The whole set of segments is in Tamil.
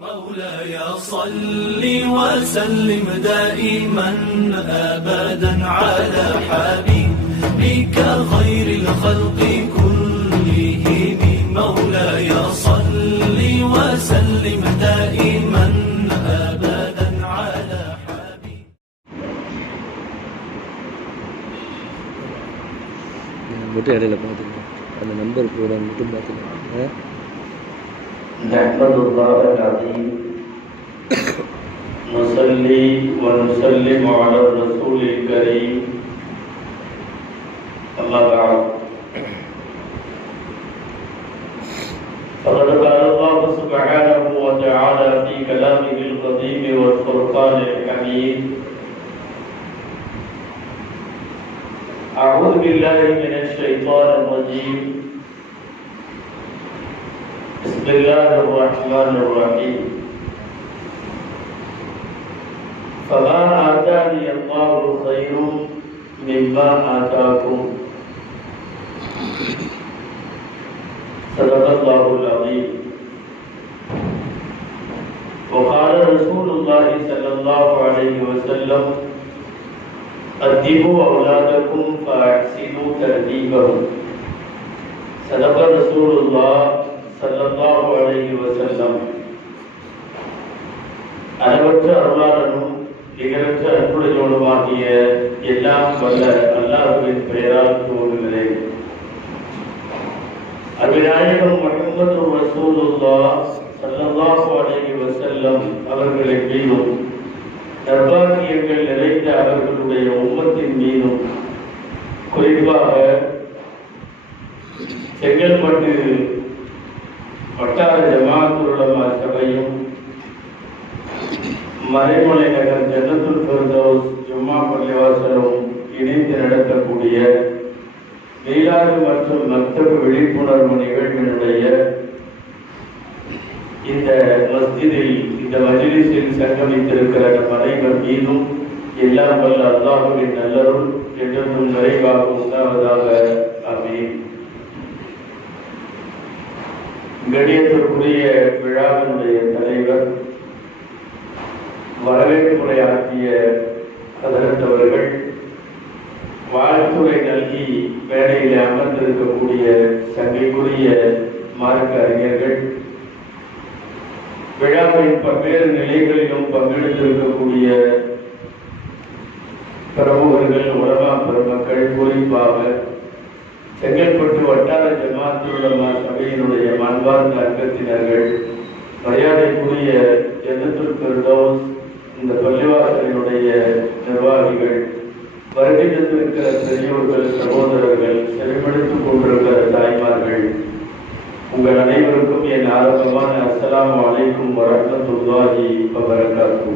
مولاي صل وسلم دائما أبدا على حبيبك خير الخلق كلهم مولاي صل وسلم دائما أبدا على حبيبك. மட்டும் இடையில பார்த்துக்கலாம் அந்த நம்பர் ப்ரோக்ராம் மட்டும் பார்த்துக்கலாம். نحمدullah العظيم نصلي ونسلم على الرسول الكريم أما بعد فقد قال الله سبحانه وتعالى في كلامه القديم والفرقان الحميد أعوذ بالله من الشيطان الرجيم بسم الله الرحمن الرحيم فما آتاني الله خير مما آتاكم صدق الله العظيم وقال رسول الله صلى الله عليه وسلم أدبوا أولادكم فأحسنوا تأديبهم صدق رسول الله ஸல்லல்லாஹு அலைஹி வஸல்லம். அளவற்ற அருளாளனும் நிகரற்ற அன்புடையோனுமாகிய எல்லாம் வல்ல அல்லாஹ்வின் பெயரால் துவங்குகிறேன். அபிநாயகம் முஹம்மது ரசூலுல்லாஹ் ஸல்லல்லாஹு அலைஹி வஸல்லம் அவர்களின் மீதும் நற்பாக்கியங்கள் நிறைந்த அவர்களுடைய உம்மத்தின் மீதும் குறிப்பாக செங்கல்பட்டு வட்டார ஜமாஅத்துல் உலமா சபையும் மறைமலை நகர் ஜன்னத்துல் ஃபிர்தௌஸ் ஜும்மா பள்ளிவாசலும் இணைந்து நடத்தக்கூடிய மீலாது மற்றும் மக்தப் விழிப்புணர்வு நிகழ்வினுடைய இந்த மஸ்ஜிதில் இந்த மஜ்லிஸில் சங்கமித்திருக்கிற நம் அனைவர் மீதும் எல்லாம் வல்ல அல்லாஹ்வின் நல்லருள் என்றென்றும் நிறைவாக உண்டாவதாக. ஆமீன். கணியத்திற்குரிய விழாவினுடைய தலைவர் வரவேற்புரை ஆற்றிய அதரத்தவர்கள், வாழ்த்துறை நல்கி மேடையில் அமர்ந்திருக்கக்கூடிய சங்கைக்குரிய மார்க்க அறிஞர்கள், விழாவின் பல்வேறு நிலைகளிலும் பங்கெடுத்திருக்கக்கூடிய பிரமுகர்கள், உலமா பெருமக்கள், குறிப்பாக செங்கல்பட்டு வட்டார ஜமாஅத்துல் உலமா சபையினுடைய மன்பார்ந்த அங்கத்தினர்கள், மரியாதைக்குரிய ஜன்னத்துல் ஃபிர்தௌஸ் இந்த பள்ளிவாசலினுடைய நிர்வாகிகள், வருகை தந்திருக்கிற பெரியோர்கள், சகோதரர்கள், செவிமடுத்துக் கொண்டிருக்கிற தாய்மார்கள், உங்கள் அனைவருக்கும் என் ஆரம்பமான அஸ்ஸலாமு அலைக்கும் வரஹ்மத்துல்லாஹி வபரகாத்துஹு.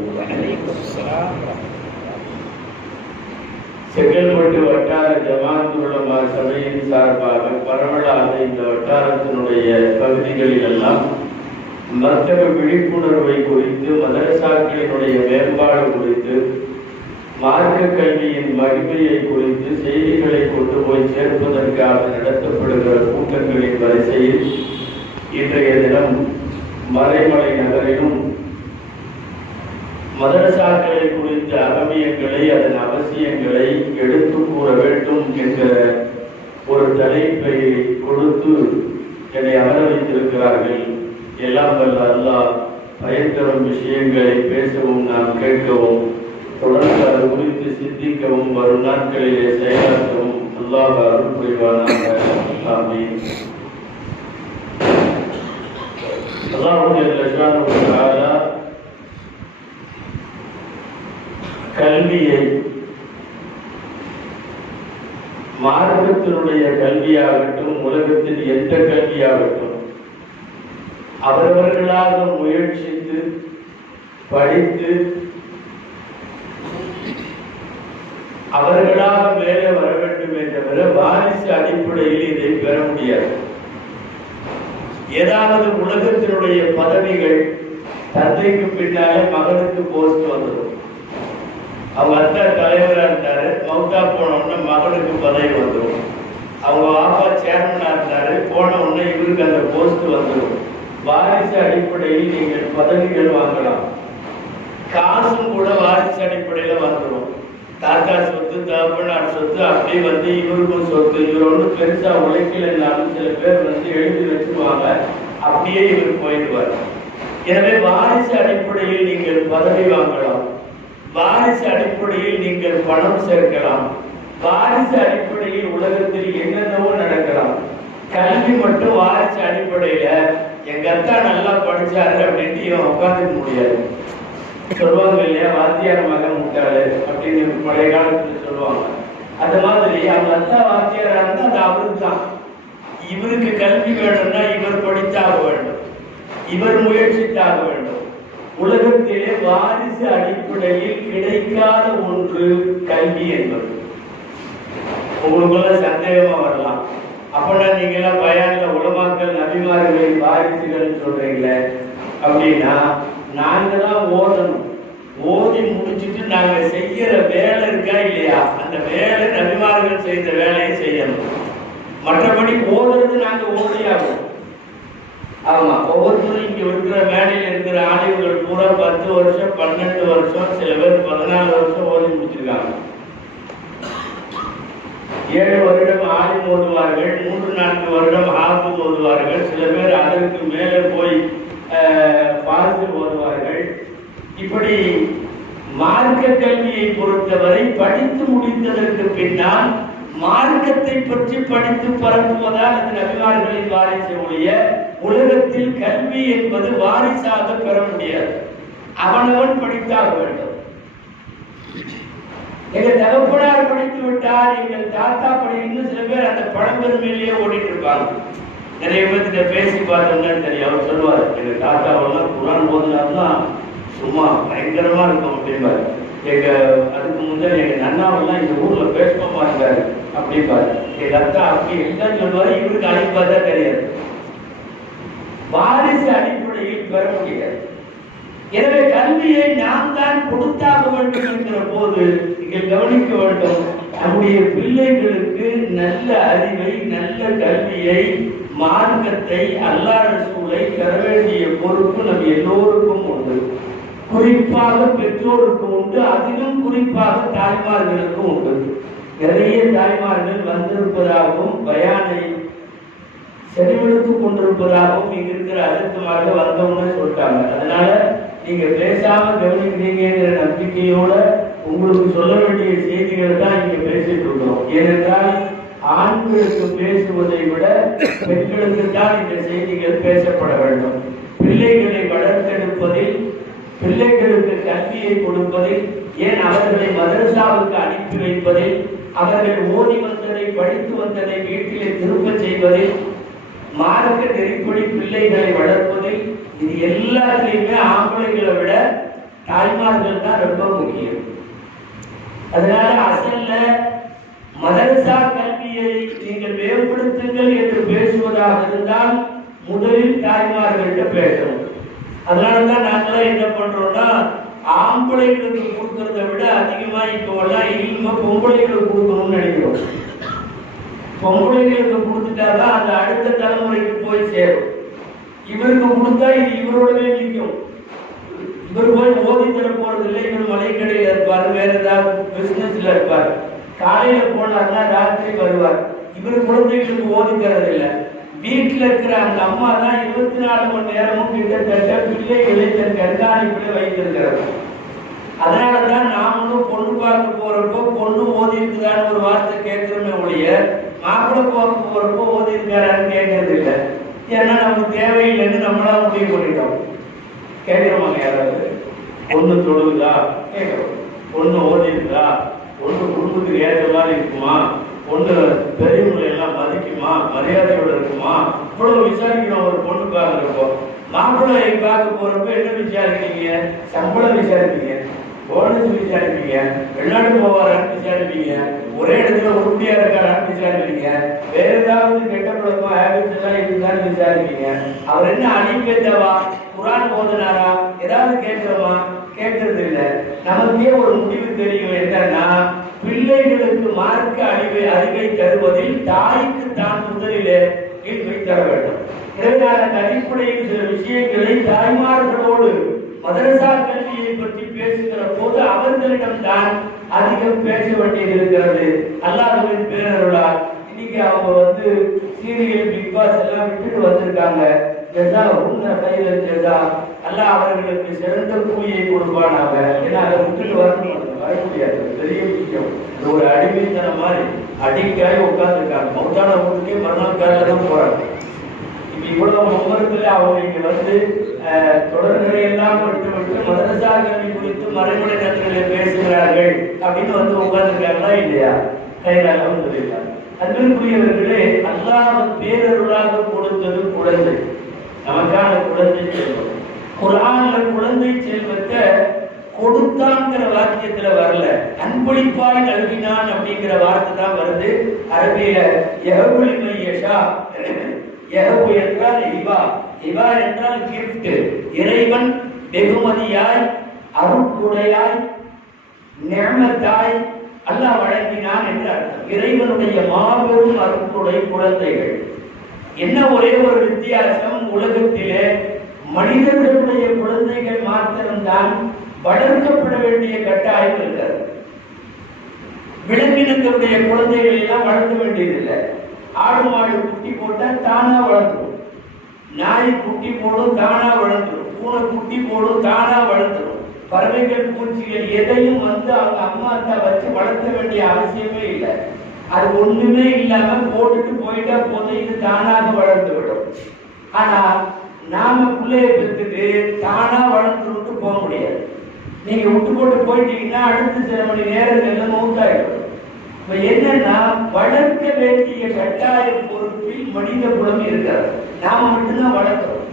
செங்கல்பட்டு வட்டார ஜமாஅத்துல் உலமா சபையின் சார்பாக பரவலாக இந்த வட்டாரத்தினுடைய பகுதிகளில் எல்லாம் மக்தப விழிப்புணர்வை குறித்து, மதரசாக்களினுடைய மேம்பாடு குறித்து, மார்க்க கல்வியின் மகிமையை குறித்து செய்திகளை கொண்டு போய் சேர்ப்பதற்காக நடத்தப்படுகிற கூட்டங்களின் வரிசையில் இன்றைய தினம் மறைமலை நகரிலும் மதரசாக்களை குறித்த அகமியங்களை, அதன் அவசியங்களை எடுத்து கூற வேண்டும் என்ற ஒரு தலைப்பை கொடுத்து என்னை அமர வைத்திருக்கிறார்கள். எல்லாம் வல்ல அல்லாஹ் பயன் தரும் விஷயங்களை பேசவும், நாம் கேட்கவும், தொடர்ந்து அது குறித்து சிந்திக்கவும், வரும் நாட்களிலே செயலாற்றவும் அல்லாஹ் அருள் புரிவானாக. ஆமீன். அல்லாஹ் ஜல்ல ஷானுஹு வ தஆலா கல்வியை, மார்க்கத்தினுடைய கல்வியாகட்டும், உலகத்தில் எந்த கல்வியாகட்டும், அவரவர்களாக முயற்சித்து படித்து அவர்களாக மேலே வர வேண்டும் என்ற வாரிசு அடிப்படையில் இதை பெற முடியாது. ஏதாவது உலகத்தினுடைய பதவிகள் தந்தைக்கு பின்னாலே மகனுக்கு போஸ்ட் வந்துடும். அவங்க அத்தா தலைவராக இருந்தாரு, மௌத்தா போனோம்னா மகனுக்கு பதவி வந்துடும். அவங்க அப்பா சேர்மனா இருந்தாரு, போன உடனே இவருக்கு அந்த போஸ்ட் வந்துடும். வாரிசு அடிப்படையில் நீங்கள் பதவிகள் வாங்கலாம். காசும் கூட வாரிசு அடிப்படையில வந்துடும். தாத்தா சொத்து, தகப்பனார் சொத்து அப்படி வந்து இவருக்கும் சொத்து, இவர் ஒன்றும் பெருசா உழைக்கலைன்னாலும் சில பேர் வந்து எழுதி வச்சுருவாங்க, அப்படியே இவர் போயிடுவார். எனவே வாரிசு அடிப்படையில் நீங்கள் பதவி வாங்கலாம், வாரிசு அடிப்படையில் நீங்கள் பணம் சேர்க்கலாம், வாரிசு அடிப்படையில் உலகத்தில் என்னென்னவோ நடக்கலாம். கல்வி மட்டும் வாரிசு அடிப்படையில எங்க அத்தா நல்லா படிச்சாரு அப்படின்ட்டு இவன் உட்காந்துக்க முடியாது. சொல்லுவாங்க இல்லையா, வாத்தியார் மகன் முட்டாளு அப்படின்னு பழைய காலத்துல சொல்லுவாங்க. அந்த மாதிரி அவங்க அத்தா வாத்தியாரா இருந்தா அது அவருக்கு தான். இவருக்கு கல்வி வேணும்னா இவர் படித்தாக வேண்டும், இவர் முயற்சித்தாக வேண்டும். உலகத்திலே வாரிசு அடிப்படையில் கிடைக்காத ஒன்று கல்வி என்பது. உங்களுக்குள்ள சந்தேகமா வரலாம், அப்படின்னா நீங்க எல்லாம் பயான்ல உலமாக்கள் நபிமார்களின் வாரிசுகள் சொல்றீங்களே அப்படின்னா, நாங்க தான் ஓதணும், ஓதி முடிச்சுட்டு நாங்க செய்யற வேலை இருக்கா இல்லையா, அந்த வேலை நபிமார்கள் செய்த வேலையை செய்யணும். மற்றபடி ஓதுறது நாங்க ஓதியாகும். ஆமா, ஒவ்வொருத்தரும் இங்க இருக்கிற மேடையில் இருக்கிற ஆணையர்கள் பூரா 10 வருஷம் 12 வருஷம், சில பேர் 14 வருஷம் ஓதி முடிச்சிருக்காங்க. 7 வருடம் ஆலிம் ஓதுவார்கள், 3-4 வருடம் ஹாஃபிஸ் ஓதுவார்கள், சில பேர் அதற்கு மேலே போய் பார்த்து ஓதுவார்கள். இப்படி மார்க்க கல்வியை பொறுத்தவரை படித்து முடித்ததற்கு பின்னால் மார்க்கத்தை பற்றி படித்து பரப்புவதால் அது நபிமார்களின் வாரிசு ஒழிய உலகத்தில் கல்வி என்பது வாரிசாக பெற முடியாது. அவனவன் படித்தாக வேண்டும். எங்கள் தகப்பனார் படித்து விட்டார், எங்கள் தாத்தா படி, இன்னும் சில பேர் அந்த பழம்பெருமையிலேயே ஓடிட்டு இருப்பாங்க. நிறைய பேர்கிட்ட பேசி பார்த்தோம்னா தெரியும். அவர் சொல்லுவார், எங்க தாத்தாவெல்லாம் குரான் போதுனா சும்மா பயங்கரமா இருக்கும் அப்படிம்பாரு. அதுக்கு முன்னாடி எங்க நன்னாவெல்லாம் இந்த ஊர்ல பேசமா இருக்காரு அப்படிம்பாரு. எங்க அத்தா அப்படி எல்லாம் சொல்லுவாரு. இவருக்கு அனுப்பி பார்த்தா தெரியாது. வாரிசு அடிப்படையில் பெற முடியாது. எனவே கல்வியை நாம் தான் கொடுத்தாக வேண்டும் என்கிற போது நீங்கள் கவனிக்க வேண்டும், நம்முடைய பிள்ளைகளுக்கு நல்ல அறிவை, நல்ல கல்வியை, மார்க்கத்தை, அல்லாஹ் ரசூலை தர வேண்டிய பொறுப்பு நம் எல்லோருக்கும் உண்டு. குறிப்பாக பெற்றோருக்கு உண்டு, அதிலும் குறிப்பாக தாய்மார்களுக்கும் உண்டு. நிறைய தாய்மார்கள் வந்திருப்பதாகவும் பயானை செறிவெடுத்துக் கொண்டிருப்பதாகவும் இங்க இருக்கிற அழுத்தமாக வந்தவங்க சொல்லிட்டாங்க. அதனால நீங்க பேசாம கவனிக்கிறீங்கிற நம்பிக்கையோட உங்களுக்கு சொல்ல வேண்டிய செய்திகளை தான் இங்க பேசிட்டு இருக்கோம். ஏனென்றால் ஆண்களுக்கு பேசுவதை விட பெண்களுக்கு தான் இந்த செய்திகள் பேசப்பட வேண்டும். பிள்ளைகளை வளர்த்தெடுப்பதில், பிள்ளைகளுக்கு கல்வியை கொடுப்பதில், ஏன் அவர்களை மதரசாவுக்கு அனுப்பி வைப்பதில், அவர்கள் ஓதி வந்ததை படித்து வந்ததை வீட்டிலே திரும்ப செய்வதில், மார்க்க நெறிப்படி பிள்ளைகளை வளர்ப்பதில், இது எல்லாத்திலையுமே ஆம்பளைகளை விட தாய்மார்கள் தான் ரொம்ப முக்கியம். அதனால அசல்ல மதரசா கல்வியை நீங்கள் மேம்படுத்துங்கள் என்று பேசுவதாக இருந்தால் முதலில் தாய்மார்கள்ட்ட பேசணும். அதனாலதான் நாங்களாம் என்ன பண்றோம்னா, ஆம்பளைகளுக்கு கொடுக்கறத விட அதிகமா இப்போ எல்லாம் இனிமே பொம்பளைகளுக்கு கொடுக்கணும்னு நினைக்கிறோம். பொம்பளைகளுக்கு கொடுத்துட்டாதான் அந்த அடுத்த தலைமுறைக்கு போய் சேரும். இவருக்கு கொடுத்தா இது இவரோடவே நிற்கும். இவர் போய் ஓதி தர போறது இல்லை, இவர் மலைக்கடையில் இருப்பார், வேற ஏதாவது பிசினஸ்ல இருப்பார். காலையில போனார்னா ராத்திரி வருவார். இவர் குழந்தைகளுக்கு ஓதி தரதில்லை. வீட்டில் இருக்கிற அந்த அம்மா தான் 24 மணி நேரமும் கிட்டத்தட்ட பிள்ளைகளை தன் கண்காணிப்புல வைத்திருக்கிறார். அதனாலதான் நாமளும் பொண்ணு பார்க்க போறப்போ பொண்ணு ஓதி இருக்குதான்னு ஒரு வார்த்தை கேட்கிறோமே ஒழிய, மாப்பிள்ளை பார்க்க போறப்போ ஓதி இருக்காரான்னு கேட்கறது இல்லை. ஏன்னா நமக்கு தேவையில்லைன்னு நம்மளா முடிவு பண்ணிட்டோம். கேட்கிறோமாங்க யாராவது? பொண்ணு தொழுகுதா கேட்கிறோம், பொண்ணு ஓதி இருக்குதா, பொண்ணு குடும்பத்துக்கு ஏற்ற மாதிரி இருக்குமா, பொண்ணு பெரியவங்களை எல்லாம் மதிக்குமா, மரியாதையோட இருக்குமா, இவ்வளவு விசாரிக்கணும். ஒரு பொண்ணு பார்க்குறப்போ மாப்பிள்ளை பார்க்க போறப்ப என்ன விசாரிக்கிறீங்க? சம்பளம் விசாரிப்பீங்க, போனஸ் விசாரிப்பீங்க, வெளிநாடு போவாரான்னு விசாரிப்பீங்க, ஒரே இடத்துல உறுதியா இருக்காரான்னு விசாரிப்பீங்க, வேற ஏதாவது கெட்ட பழக்கம் ஹேபிட்ஸ் எல்லாம் இருக்குதான்னு விசாரிப்பீங்க. அவர் என்ன அடிப்பேத்தவா, குரான் போதனாரா, ஏதாவது கேட்கிறோமா? கேட்கறது இல்லை. நமக்கே ஒரு முடிவு தெரியும் என்னன்னா, பிள்ளைகளுக்கு மார்க்க அறிவை தருவதில் தாய்க்கு தான் முதலிலே தர வேண்டும். எனவே அந்த அடிப்படையில் சில விஷயங்களை தாய்மார்களோடு மதரசா கல்வியை பற்றி பேசுகிற போது அவர்களிடம்தான் அதிகம் பேச வேண்டியது இருக்கிறது. அல்லாஹ்வின் பேரருளால் இன்னைக்கு அவங்க சீரியல் பிக் பாஸ் எல்லாம் விட்டுட்டு வந்திருக்காங்க. அல்லாஹ் அவர்களுக்கு சிறந்த கூலியை கொடுப்பானாக. ஏன்னா அதை விட்டுட்டு வர முடியாது, பெரிய விஷயம். ஒரு அடிமைத்தனம் மாதிரி அடிக்காய் உட்கார்ந்துருக்காங்க. மௌத்தான வீட்டுக்கே மறுநாள் காலையில தான் போறாங்க. இப்ப இவ்வளவு மும்மரத்துல அவங்க இங்க தொடர்களை எல்லாம் விட்டு மதரசா கல்வி குறித்து மறைமுறை கருத்துக்களை பேசுகிறார்கள் அப்படின்னு உட்கார்ந்துருக்காங்களா இல்லையா? கையிலாக வந்துருக்காங்க. அன்பிற்குரியவர்களே, அல்லாஹ் பேரருளாக கொடுத்தது குழந்தை, நமக்கான குழந்தை செல்வம். குர்ஆன்ல குழந்தை செல்வத்தை கொடுத்தாங்கிற வாக்கியத்துல வரல, அன்பளிப்பாய் நல்கினான் அப்படிங்கிற வார்த்தை தான் வருது. அரபியில யஹ்புல் மையஷா, யஹ்பு என்றால் இவா, இவா என்றால் கிஃப்ட். இறைவன் வெகுமதியாய் அருட்குடையாய் நிஅமத்தாய் அல்லாஹ் வழங்கினான் என்று அர்த்தம். இறைவனுடைய மாபெரும் அருட்குடை குழந்தைகள். என்ன ஒரே ஒரு வித்தியாசம், உலகத்திலே மனிதர்களுடைய குழந்தைகள் மாத்திரம்தான் வளர்க்கப்பட வேண்டிய கட்டாயம் இருக்கிறது. விலங்கினங்களுடைய குழந்தைகள் எல்லாம் வளர்க்க வேண்டியதில்லை. ஆடு மாடு குட்டி போட்டால் தானா வளர்ந்துடும், நாய் குட்டி போடும் தானா வளர்ந்துடும், பூனை குட்டி போடும் தானா வளர்ந்துடும். பறவைகள் பூச்சிகள் எதையும் அவங்க அம்மா அத்தா வச்சு வளர்க்க வேண்டிய அவசியமே இல்லை. அது ஒண்ணுமே இல்லாம போட்டுட்டு போயிட்டா போதும், இது தானாக வளர்ந்து விடும். ஆனா நாம பிள்ளைய பெற்றுட்டு தானா வளர்ந்துட்டு போக முடியாது. நீங்க விட்டு போட்டு போயிட்டீங்கன்னா அடுத்த சில மணி நேரங்கள்ல மௌத்தாயிடும். இப்ப என்னன்னா, வளர்க்க வேண்டிய கட்டாய பொறுப்பில் மனித குலம் இருக்கிறது. நாம மட்டும்தான் வளர்க்கிறோம்,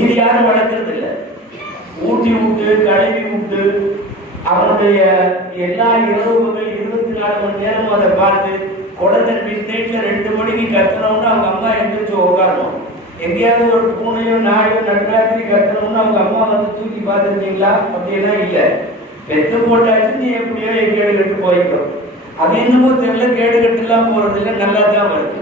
இது யாரும் வளர்க்கறது இல்லை. ஊட்டி விட்டு கழுவி விட்டு அவனுடைய எல்லா இரவுகள் 24 மணி நேரம் அதை பார்த்து குழந்தை மிட்நைட்ல 2 மணிக்கு கத்தணும்னு அவங்க அம்மா எந்திரிச்சு உட்காரணும். எங்கேயாவது ஒரு பூனையோ நாயோ நடுராத்திரி கத்தணும்னு அவங்க அம்மா தூக்கி பார்த்துருந்தீங்களா? அப்படியெல்லாம் இல்லை. பெத்து போட்டாச்சு, நீ எப்படியோ கேடு கட்டு போய்க்கிறோம். அது என்னமோ தெரியல, கேடு கட்டுலாம் போறது இல்லை, நல்லா தான் வருது.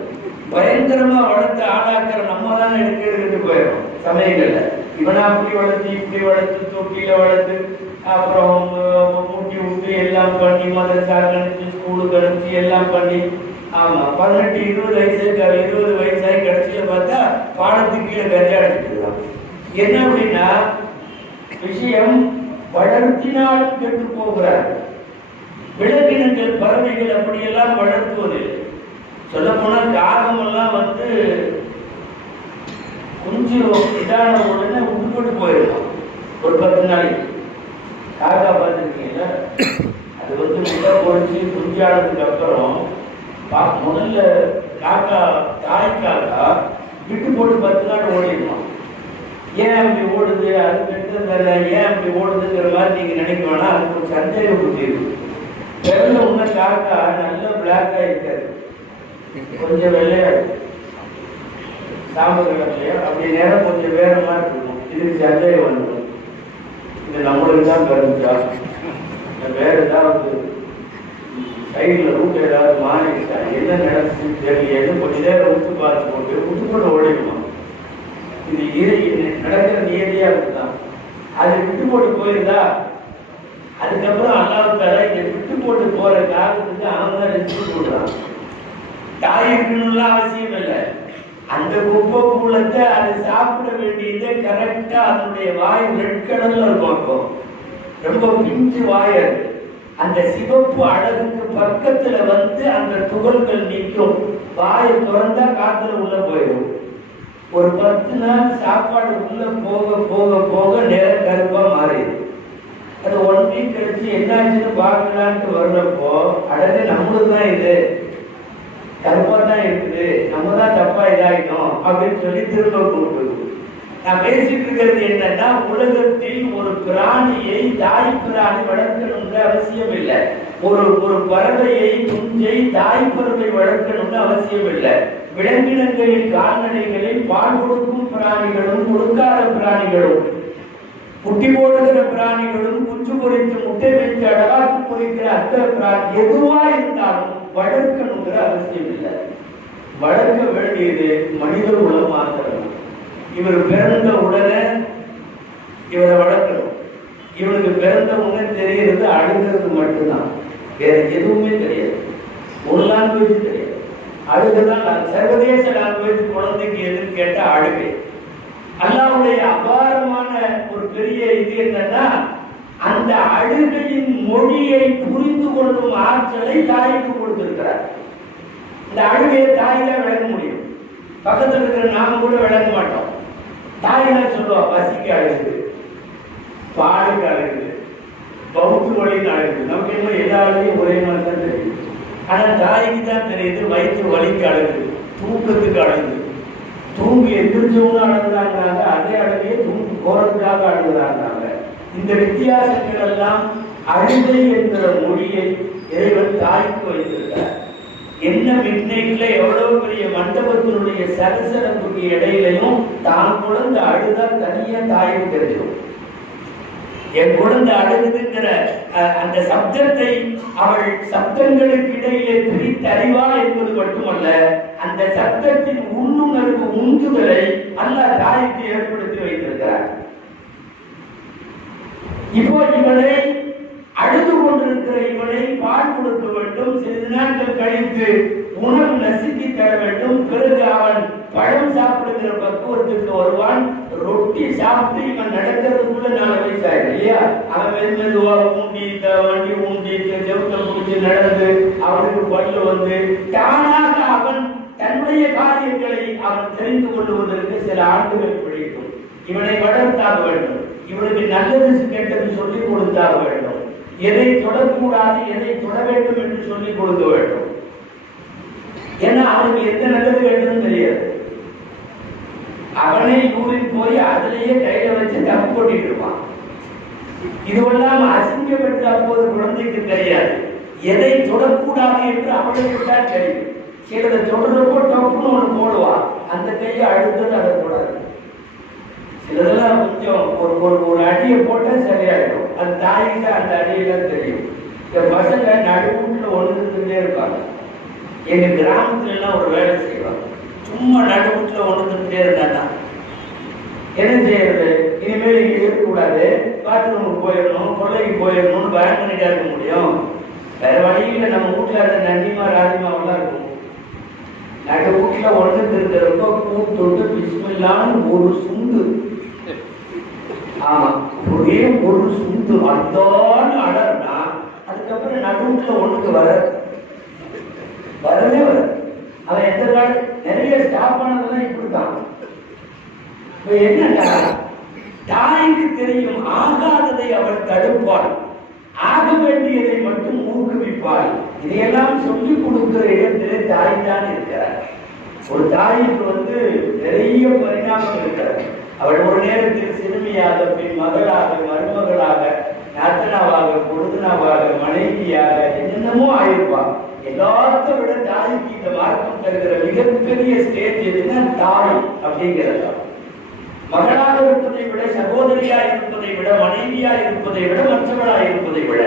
பயங்கரமா வளர்த்து ஆளாக்கிற நம்ம தான் கேடு கட்டு போயிடும் சமயங்கள்ல. இவனா அப்படி வளர்த்து இப்படி வளர்த்து தொட்டியில வளர்த்து அப்புறம் மூட்டி விட்டு எல்லாம் பண்ணி மதரசா கணிச்சு ஸ்கூலுக்கு அனுப்பிச்சு எல்லாம் பண்ணி, ஆமா 18-20 வயசாகி கடைசியில பார்த்தா பாடத்துக்கு கீழே கஜா அடிச்சுக்கலாம். என்ன அப்படின்னா, விஷயம் வளர்த்தினாலும் கெட்டு போகிறார். விலங்கினங்கள் பறவைகள் அப்படியெல்லாம் வளர்த்துவது. சொல்ல போனா காகம் எல்லாம் கொஞ்சம் இதான உடனே விட்டுப்பட்டு போயிடும். ஒரு 10 நாளைக்கு காக்கா பார்த்துருக்கீங்களா? அது முட்டை பொறிச்சு குஞ்சானதுக்கு அப்புறம் முதல்ல காக்கா, தாய் காக்கா விட்டு போட்டு 10 நாள் ஓடிடுமா. ஏன் அப்படி ஓடுது, அது கெட்டதில்ல, ஏன் அப்படி ஓடுதுங்கிற மாதிரி நீங்க நினைக்க வேணா. அதுக்கு ஒரு சந்தேகம் புரியுது. வெள்ள உள்ள காக்கா நல்ல பிளாக்கா இருக்காது, கொஞ்சம் வெள்ளையா சாம்பல் கலர்லையா அப்படி நேரம் கொஞ்சம் வேற மாதிரி இருக்கும். இதுக்கு சந்தேகம் வந்துடும், இது நம்மளுக்கு தான் கருந்துச்சா, வேற ஏதாவது சைடில் ரூட் ஏதாவது மாறிடுச்சா, என்ன நடந்துச்சுன்னு தெரியல. கொஞ்ச நேரம் விட்டு பார்த்து போட்டு ஓடிடுமா. இது நடக்கிற நியதியா இருக்குதான். அது விட்டு போட்டு போயிருந்தா அதுக்கப்புறம் அல்லாஹ்வுத்தாலா இங்க விட்டு போட்டு போற காரணத்துக்கு அவங்க ரெஸ்ட் போடுறான். தாய் இருக்கணும்னு அவசியம் இல்லை. அந்த குப்பை கூலத்தை அது சாப்பிட வேண்டியதை கரெக்டா அதனுடைய வாய் ரெட் கலர்ல இருக்கும். ரொம்ப பிஞ்சு வாய். அது அந்த சிவப்பு அழகுக்கு பக்கத்துல அந்த துகள்கள் நிற்கும். வாயை திறந்தா காத்துல உள்ள போயிடும். ஒரு 10 நாள் சாப்பாடு உள்ள போக போக போக நேர கருப்பா மாறிடும். அது 1 வீக் கழிச்சு என்னாச்சுன்னு பார்க்கலான்ட்டு வர்றப்போ அழகு நம்மளுக்கு தான் இது கருப்பா தான் இருக்குது, நம்ம தான் தப்பா இதாயிட்டோம் அப்படின்னு சொல்லி திரும்ப கூப்பிடுது. நான் பேசிட்டு இருக்கிறது என்னன்னா, உலகத்தில் ஒரு பிராணியை தாய் பிராணி வளர்க்கணும்னு அவசியம் இல்லை. ஒரு பறவையை குஞ்சை தாய் பறவை வளர்க்கணும்னு அவசியம் இல்லை. விலங்கினங்களில் கால்நடைகளில் பால் கொடுக்கும் பிராணிகளும் கொடுக்காத பிராணிகளும் குட்டி போடுகிற பிராணிகளும் குஞ்சு பொறித்து முட்டை வைத்து அடகாத்து பொறிக்கிற அந்த பிராணி எதுவா இருந்தாலும் வளர்க்கணுங்கிற அவசியம் இல்லை. வளர்க்க வேண்டியது மனித குலம் மாத்திரம். இவர் பிறந்த உடனே இவரை வளர்க்கணும். இவனுக்கு பிறந்த உடனே தெரிகிறது அழுகிறது மட்டும்தான், வேற எதுவுமே தெரியாது. ஒரு லாங்குவேஜ் தெரியாது, அழுகுதான். சர்வதேச லாங்குவேஜ் குழந்தைக்கு எதுன்னு கேட்டா அழுகை. அல்லாஹ்வுடைய அபாரமான ஒரு பெரிய இது என்னன்னா, அந்த அழுகையின் மொழியை புரிந்து கொள்ளும் ஆற்றலை தாய்க்கு கொடுத்திருக்கிறார். இந்த அழுகையை தாய் தான் விளங்க முடியும். பக்கத்தில் இருக்கிற நாம கூட விளங்க மாட்டோம். தாய் தான் சொல்லுவா, பசிக்கு அழுகுது, பாலுக்கு அழுகுது, பௌத்து வலிக்கு அழுகுது. நமக்கு என்ன எல்லா அழுகையும் ஒரே மாதிரி தான் தெரியும். ஆனா தாய்க்கு தான் தெரியுது வயிற்று வலிக்கு அழுகுது, தூக்கத்துக்கு அழுகுது. தூங்கி எந்திரிச்சவங்க அழுகுறாங்க, அதே அழுகையை தூங்கி போறதுக்காக அழுகுறாங்க. இந்த வித்தியாசங்கள் எல்லாம் அழுகை என்கிற மொழியை இறைவன் தாய்க்கு வைத்திருக்கிறார். என்ன மிட்நைட்ல எவ்வளவு பெரிய மண்டபத்தினுடைய சலசலப்புக்கு இடையிலையும் தான் குழந்தை அழுதா தனியா தாய்க்கு தெரியும். என் குழந்தை அழுகுதுங்கிற அந்த சப்தத்தை அவள் சப்தங்களுக்கு இடையிலே பிரித்தறிவாள் என்பது மட்டுமல்ல, அந்த சப்தத்தின் உள்ளுணர்வு உந்துதலை அல்லாஹ் தாய்க்கு ஏற்படுத்தி வைத்திருக்கிறார். இப்போ இவனை அழுது கொண்டிருக்கிற இவனை பால் கொடுக்க வேண்டும், சிறிது நாட்கள் கழித்து உணவு நசுக்கி தர வேண்டும். பிறகு அவன் பழம் சாப்பிடுகிற பக்குவத்திற்கு வருவான். ரொட்டி சாப்பிட்டு இவன் நடக்கிறதுக்குள்ள 4 வயசு ஆயிடும் இல்லையா? அவன் மெதுவா ஊண்டி வண்டி ஊண்டி செவத்தை பிடிச்சி நடந்து அவனுக்கு பல்லு வந்து தானாக அவன் தன்னுடைய காரியங்களை அவன் தெரிந்து கொள்வதற்கு சில ஆண்டுகள் பிடிக்கும். இவனை வளர்த்தாக வேண்டும், இவனுக்கு நல்லது கெட்டது சொல்லிக் கொடுத்தாக வேண்டும், எதை தொடக்கூடாது எதை தொட வேண்டும் என்று சொல்லிக் கொடுக்க வேண்டும். ஏன்னா அவனுக்கு எந்த நல்லது வேண்டும் தெரியாது. அவனை ஊரில் போய் அதிலேயே கையில வச்சு தப்பு போட்டிட்டு இருப்பான். இதுவெல்லாம் அசிங்கப்பட்டு அப்போது குழந்தைக்கு தெரியாது. எதை தொடக்கூடாது என்று அவனுக்கு தான் தெரியும். சிலதை தொடர்றப்போ டப்புன்னு ஒன்று போடுவான், அந்த கையை அழுத்தது அதை தொடாது. சிலதெல்லாம் கொஞ்சம் ஒரு அடியை போட்டா சரியாயிடும். அது தாய்க்கு அந்த அடியெல்லாம் தெரியும். இந்த பசங்க நடுவுல ஒன்றுக்கிட்டே இருப்பாங்க. எங்க கிராமத்துல எல்லாம் ஒரு வேலை செய்வாங்க, சும்மா நடுவுல ஒன்றுக்கிட்டே இருந்தாங்க. என்ன செய்யறது? இனிமேல் இங்க இருக்கக்கூடாது, பாத்ரூமுக்கு போயிடணும், கொள்ளைக்கு போயிடணும்னு பயன் பண்ணிட்டா இருக்க முடியும். வேற வழியில நம்ம வீட்டுல இருந்த நந்திமா ராஜிமாவெல்லாம் இருக்கும். நடு வீட்டுல ஒன்றுக்கு இருக்கிறப்ப கூத்தொட்டு பிஸ்மில்லான்னு ஒரு சுண்டு, ஆமா ஒரே ஒரு சுண்டு அதான் அடர்னா அதுக்கப்புறம் நடுவுல ஒண்ணுக்கு வரவே வர. அவன் எந்த கால நிறைய ஸ்டாப் பண்ணதெல்லாம் இப்படித்தான். இப்ப என்னன்னா, தாய்க்கு தெரியும் ஆகாததை அவள் தடுப்பாள், ஆக வேண்டியதை மட்டும் ஊக்குவிப்பாள். இதையெல்லாம் சொல்லிக் கொடுக்கிற இடத்திலே தாய் தான் இருக்கிறார். ஒரு தாய்க்கு நிறைய பரிணாமம் இருக்கிறது. அவள் ஒரு நேரத்தில் சிறுமியாக, பின் மகளாக, மருமகளாக, நாத்தனாவாக, கொழுந்தனாவாக, மனைவியாக என்னென்னமோ ஆயிருப்பாள். எல்லாத்த விட தாய்க்கு இந்த மார்க்கம் தருகிற மிகப்பெரிய ஸ்டேஜ் எதுன்னா தாய் அப்படிங்கிறதா. மகளாக இருப்பதை விட, சகோதரியா இருப்பதை விட, மனைவியா இருப்பதை விட, மற்றவளா இருப்பதை விட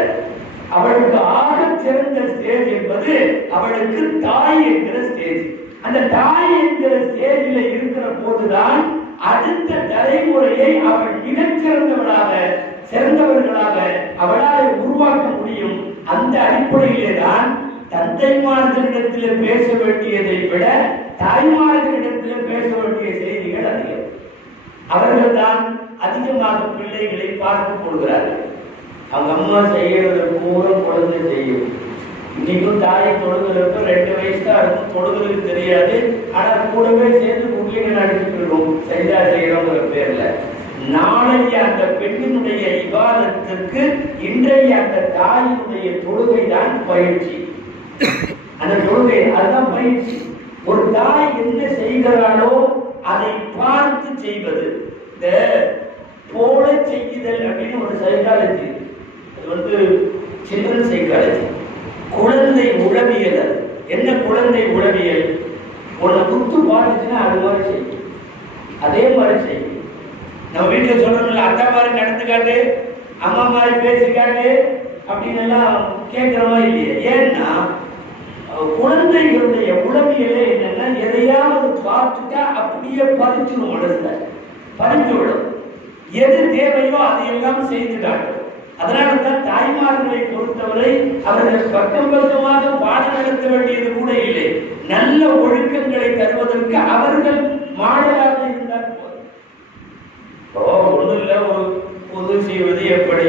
அவளுக்கு ஆக சிறந்த ஸ்டேஜ் என்பது அவளுக்கு தாய் என்கிற ஸ்டேஜ். அந்த தாய் என்கிற ஸ்டேஜில் இருக்கிற போதுதான் அடுத்த தலைமுறையை அவள் மிகச்சிறந்தவளாக, சிறந்தவர்களாக அவளால் உருவாக்க முடியும். அந்த அடிப்படையிலே தான் தந்தைமார்களிடத்தில் பேச வேண்டியதை விட தாய்மார்களிடத்தில் பேச வேண்டிய செய்திகள் அதிகம். அவர்கள் தான் அதிகமாக பிள்ளைகளை பார்த்துக் கொள்கிறார்கள். அவங்க அம்மா செய்யறது பூரா குழந்தை செய்யும். இன்னைக்கும் தாயை தொழுகிறப்ப 2 வயசு தான் இருக்கும், தொழுகிறதுக்கு தெரியாது. ஆனா கூடவே சேர்ந்து குட்டிகள் அடிச்சுட்டு இருக்கும், செய்தா செய்யறோங்கிற பேர்ல. நாளைக்கு அந்த பெண்ணினுடைய இபாதத்திற்கு இன்றைய அந்த தாயினுடைய தொழுகை தான் பயிற்சி. அந்த தொழுகை அதுதான் பயிற்சி. ஒரு தாய் என்ன செய்கிறாளோ அதை பார்த்து செய்வது. இந்த போல செய்யுதல் அப்படின்னு ஒரு சைக்காலஜி, அது சில்ட்ரன் சைக்காலஜி, குழந்தை உளவியல். அது என்ன குழந்தை உளவியல்? உன்னை குத்து பாட்டுச்சுன்னா அது மாதிரி செய்யும், அதே மாதிரி செய்யும். நம்ம வீட்டுல சொல்றோம்ல, அத்தா மாதிரி நடந்துக்காட்டு, அம்மா மாதிரி பேசிக்காட்டு அப்படின்னு எல்லாம் கேட்கிறோமா இல்லையா? ஏன்னா குழந்தைகளுடைய உளவியலே என்னன்னா, எதையாவது பார்த்துட்டா அப்படியே பதிச்சிடும், மனசுல பதிச்சுவிடும். எது தேவையோ அதையெல்லாம் செய்துட்டாங்க. அதனால்தான் தாய்மார்களை பொறுத்தவரை அவர்கள் பக்கம் பக்கமாக பாடம் நடத்த வேண்டியது கூட இல்லை. நல்ல ஒழுக்கங்களை தருவதற்கு அவர்கள் மாடலாக இருந்தார். ஒன்றும் இல்லை, ஒரு பொது செய்வது எப்படி,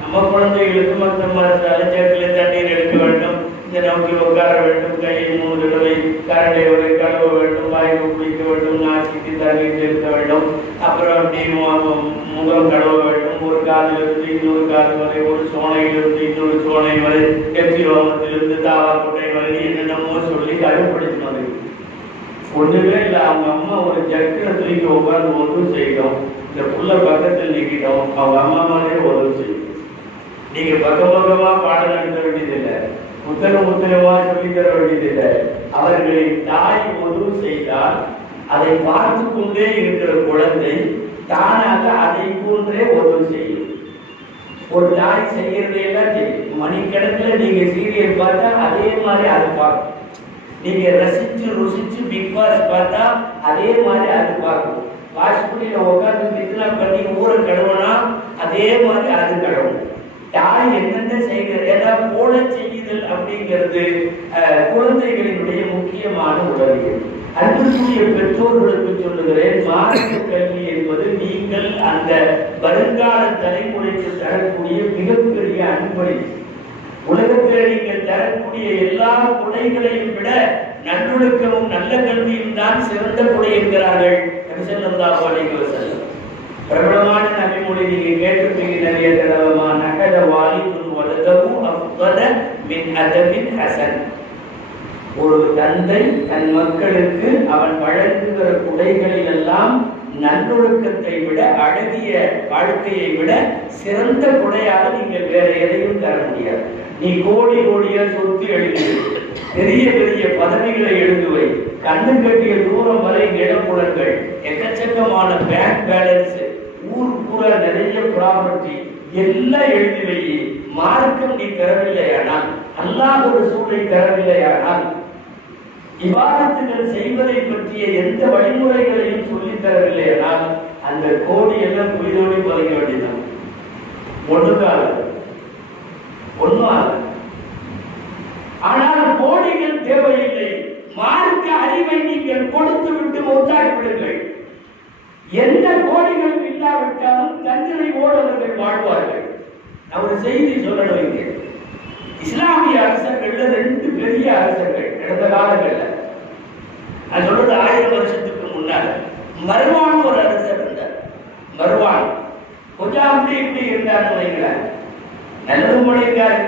நம்ம குழந்தைகளுக்கு மற்ற அலைச்சாட்டில் தண்ணீர் எடுக்க வேண்டும், இந்த நோக்கில் உட்கார வேண்டும், கையை 3 தடவை கரண்டையோடு கழுவ வேண்டும், வாய்ப்பு குளிக்க வேண்டும், நாசிக்கு தண்ணீர் எடுக்க வேண்டும், அப்புறம் அப்படி முகம் கழுவ வேண்டும், ஒரு காலிலிருந்து இன்னொரு கால் வரை, ஒரு சோனையிலிருந்து இன்னொரு சோனை வரை, எச்சிரோமத்திலிருந்து தாவாக்கோட்டை வரை என்னென்னமோ சொல்லி கழுவப்படுத்தினது. ஒண்ணுமே இல்லை. அவங்க அம்மா ஒரு ஜக்கிர தூக்கி உட்கார்ந்து ஒன்றும் செய்யணும், இந்த புள்ள பக்கத்தில் நீக்கிட்டோம், அவங்க அம்மா மாதிரியே உதவி செய்யும். நீங்க பக்கமா பாடம் நடத்த வேண்டியதில்லை, புத்தகமா சொல்லித்தர வேண்டியதில்லை. அவர்களின் தாய் உதவி செய்தால் அதை பார்த்து கொண்டே இருக்கிற குழந்தை தானாக அதை போன்றே உதவி செய்யும். ஒரு தாய் செய்யறதையெல்லாம் செய்யும். மணிக்கணக்கில் நீங்க சீரியல் பார்த்தா அதே மாதிரி அதை பார்க்கும். நீங்க ரசிச்சு ருசிச்சு பிக் பாஸ் பார்த்தா அதே மாதிரி அது பார்க்கும். வாஷ்புடியில உட்காந்து பித்னா பண்ணி ஊரை கழுவனா அதே மாதிரி அது கழுவும். தாய் என்னென்ன செய்கிறது, ஏதாவது போல செய்யுதல் அப்படிங்கிறது குழந்தைகளினுடைய முக்கியமான உளவியல். அன்புக்குரிய பெற்றோர்களுக்கு சொல்லுகிறேன், மார்க்க கல்வி என்பது நீங்கள் அந்த வருங்கால தலைமுறைக்கு தரக்கூடிய மிகப்பெரிய அன்பளிப்பு. உலகத்தில் நீங்கள் தரக்கூடிய எல்லா கொடைகளையும் விட நல்லொழுக்கமும் நல்ல கல்வியும் தான் சிறந்த கொடை என்கிறார்கள் ஸல்லல்லாஹு அலைஹி வஸல்லம். பிரபலமான நபிமொழி நீங்க கேட்டிருப்பீங்க நிறைய தடவை, நஹத வாலிதுன் வலதஹு அஃதல மின் அதபின் ஹஸன். ஒரு தந்தை தன் மக்களுக்கு அவன் வழங்குகிற கொடைகளில் எல்லாம் நல்லொழுக்கத்தை விட, அழகிய வாழ்க்கையை விட சிறந்த கொடையாக நீங்கள் வேற எதையும் தர முடியாது. நீ கோடியா சொத்து எழுதி, பெரிய பெரிய பதவிகளை எழுதுவை, கண்ணு கட்டிய தூரம் வரை நிலப்புலங்கள், எக்கச்சக்கமான பேங்க் பேலன்ஸ், ஊர் பூரா நிறைய ப்ராப்பர்ட்டி எல்லாம் எழுதி வை. மார்க்கம் நீ தரவில்லையானால், அல்லாஹ் ஒரு சூழலை தரவில்லையானால், இபாதத்துகள் செய்வதை பற்றிய எந்த வழிமுறைகளையும் சொல்லித் தரவில்லையானால் அந்த கோடி எல்லாம் குளிதோடி பறிக்க வேண்டியதான். ஒன்றும் ஆனால் கோடிகள் தேவையில்லை. மார்க்க அறிவை நீங்கள் கொடுத்து விட்டு ஒத்தாக்கிவிடுங்கள். எந்த கோடிகளும் இல்லாவிட்டாலும் தண்டனை ஓடவர்கள் வாழ்வார்கள். நான் ஒரு செய்தி சொல்லணும். இங்கே இஸ்லாமிய அரசர்கள் 2 பெரிய அரசர்கள் கடந்த காலங்கள்ல, நான் சொல்றது 1000 வருஷத்துக்கு முன்னால, மர்வான் ஒரு அரசர் இருந்தார். மர்வான் கொஞ்சம் அப்படி இப்படி இருந்தார்னு வைக்கிறார், நல்லதும் பண்ணிருக்காரு,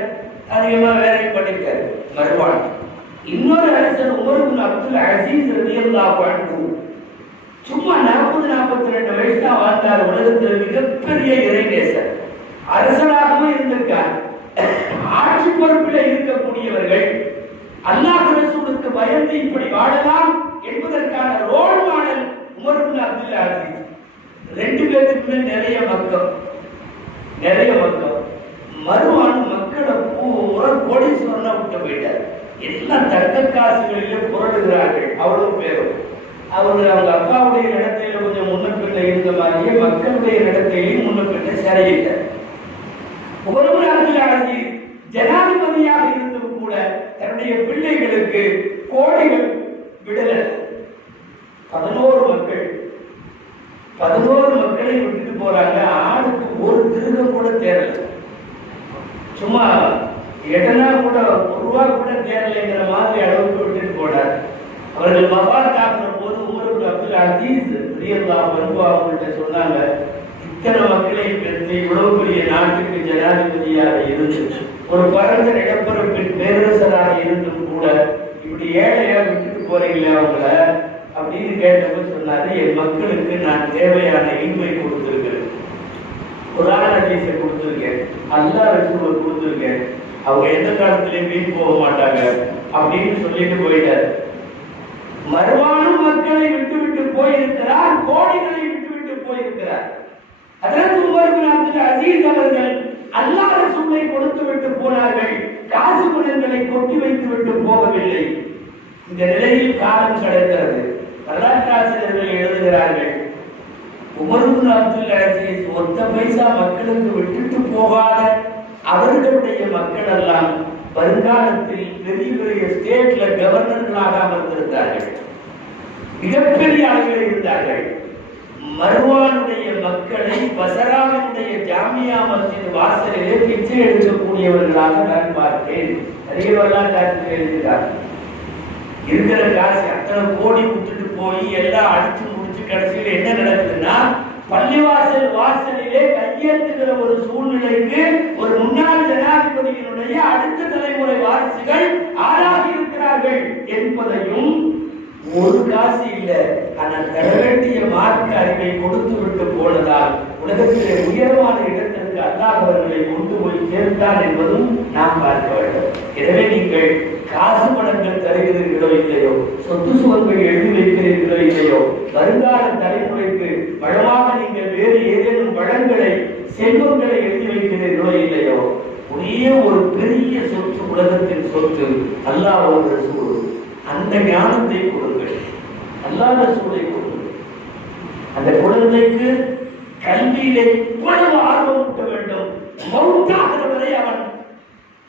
அதிகமா வேலையும் பண்ணிருக்காரு மர்வான். இன்னொரு அரசர் உமர் இப்னு அப்துல் அசீஸ் ரலியல்லாஹு அன்ஹு, சும்மா 40-42 வயசு தான் வாழ்ந்தார். உலகத்தில் மிகப்பெரிய இறைநேசர், அரசராகவும் இருந்திருக்கார். ஆட்சி பொறுப்பில் இருக்கக்கூடியவர்கள் அல்லாஹ் ரசூலுக்கு பயந்து இப்படி வாழலாம் என்பதற்கான role model Umar ibn Abdul Azeez. 2 பேருக்குமே நிறைய மக்கள். மர்வான் மக்களை பூரா கோடீஸ்வரனா விட்டு போயிட்டார். எல்லாம் தக்க காசுகளிலே புரளுகிறார்கள். அவ்வளவு பேரும் அவங்க அப்பாவுடைய இடத்தில கொஞ்சம் முன்ன பின்ன இருந்த மாதிரியே மக்களுடைய இடத்திலையும் முன்ன பின்ன சரியில்லை. உமர் இப்னு அப்துல் அசீஸ் ஜனாதிபதியாக இருந்தும் கூட தன்னுடைய பிள்ளைகளுக்கு கோடிகள் விடல. 11 மக்களை விட்டுட்டு போறாங்க. ஆளுக்கு ஒரு திருகம் கூட தேரல. சும்மா எட்டனா கூட ₹1 கூட தேரலைங்கிற மாதிரி அளவுக்கு விட்டுட்டு போனார். அவர்கள் மபாத் ஆகிற போது உமர் இப்னு அப்துல் அசீஸ் ரலியல்லாஹு அன்ஹு அவங்கள்ட்ட சொன்னாங்க, இத்தனை மக்களை பெற்று இவ்வளவு பெரிய நாட்டுக்கு ஜனாதிபதியாக இருந்து ஒரு பரந்த இடப்பரப்பின் பேரரசராக இருந்தும் கூட இப்படி ஏழையா விட்டுட்டு போறீங்களே அவங்கள அப்படின்னு கேட்டப்ப சொன்னாரு, என் மக்களுக்கு நான் தேவையான இன்மை கொடுத்திருக்கிறேன், குர்ஆன் ஹதீஸை கொடுத்திருக்கேன், அல்லாஹ் ரசூலை கொடுத்திருக்கேன், அவங்க எந்த காலத்திலையும் வீண் போக மாட்டாங்க அப்படின்னு சொல்லிட்டு போயிட்டார். மர்வானும் மக்களை விட்டு போயிருக்கிறார், கோடிகளை விட்டு போயிருக்கிறார். அதற்கு உமர் இப்னு அப்துல் அசீஸ் அவர்கள் அல்லாஹ் ரசூலை கொடுத்து விட்டு போனார்கள். காசு பணங்களை கொட்டி வைத்துவிட்டு போகவில்லை. இந்த நிலையில் காலம் கடக்கிறது. வரலாற்றாசிரியர்கள் எழுதுகிறார்கள், உமர் இப்னு அப்துல் அசீஸ் ஒத்த பைசா மக்களுக்கு விட்டுட்டு போகாத அவர்களுடைய மக்கள் எல்லாம் வருங்காலத்தில் பெரிய பெரிய ஸ்டேட்ல கவர்னர்களாக அமர்ந்திருந்தார்கள், மிகப்பெரிய அளவில் இருந்தார்கள். மர்வானுடைய மக்களை பசராவினுடைய ஜாமியா மஸ்ஜித் வாசலிலே பிச்சை எடுக்கக்கூடியவர்களாக நான் பார்த்தேன். நிறைய வரலாற்று எழுதுகிறார்கள். இருக்கிற காசு அத்தனை கோடி விட்டுட்டு போய் எல்லாம் அடிச்சு முடிச்சு கடைசியில் என்ன நடக்குதுன்னா, பள்ளிவாசல் வாசலிலே கையெழுத்துகிற ஒரு சூழ்நிலைக்கு ஒரு முன்னாள் ஜனாதிபதியினுடைய அடுத்த தலைமுறை வாரிசுகள் ஆளாகி இருக்கிறார்கள் என்பதையும், ஒரு காசு இல்ல ஆனால் தர வேண்டிய மார்க்க அறிவை கொடுத்து விட்டு போனதால் உலகத்திலே உயர்வான இடத்திற்கு அல்லாஹ் அவர்களை கொண்டு போய் சேர்த்தார் என்பதும் நாம் பார்க்க வேண்டும். எனவே நீங்கள் காசு பணங்கள் தருகிறீர்களோ இல்லையோ, சொத்து சுகங்கள் எழுதி வைக்கிறீர்களோ இல்லையோ, வருங்கால தலைமுறைக்கு வளமாக நீங்கள் வேறு ஏதேனும் வளங்களை செல்வங்களை எழுதி வைக்கிறீர்களோ இல்லையோ, ஒரே ஒரு பெரிய சொத்து, உலகத்தின் சொத்து அல்லாஹ் ரசூல். அந்த ஞானத்தை கொடுங்கள், அல்லாஹ் ரசூலை கொடுங்கள். அந்த குழந்தைக்கு கல்வியிலே இவ்வளவு ஆர்வம் ஊட்ட வேண்டும், மௌத்தாகிற வரை அவன்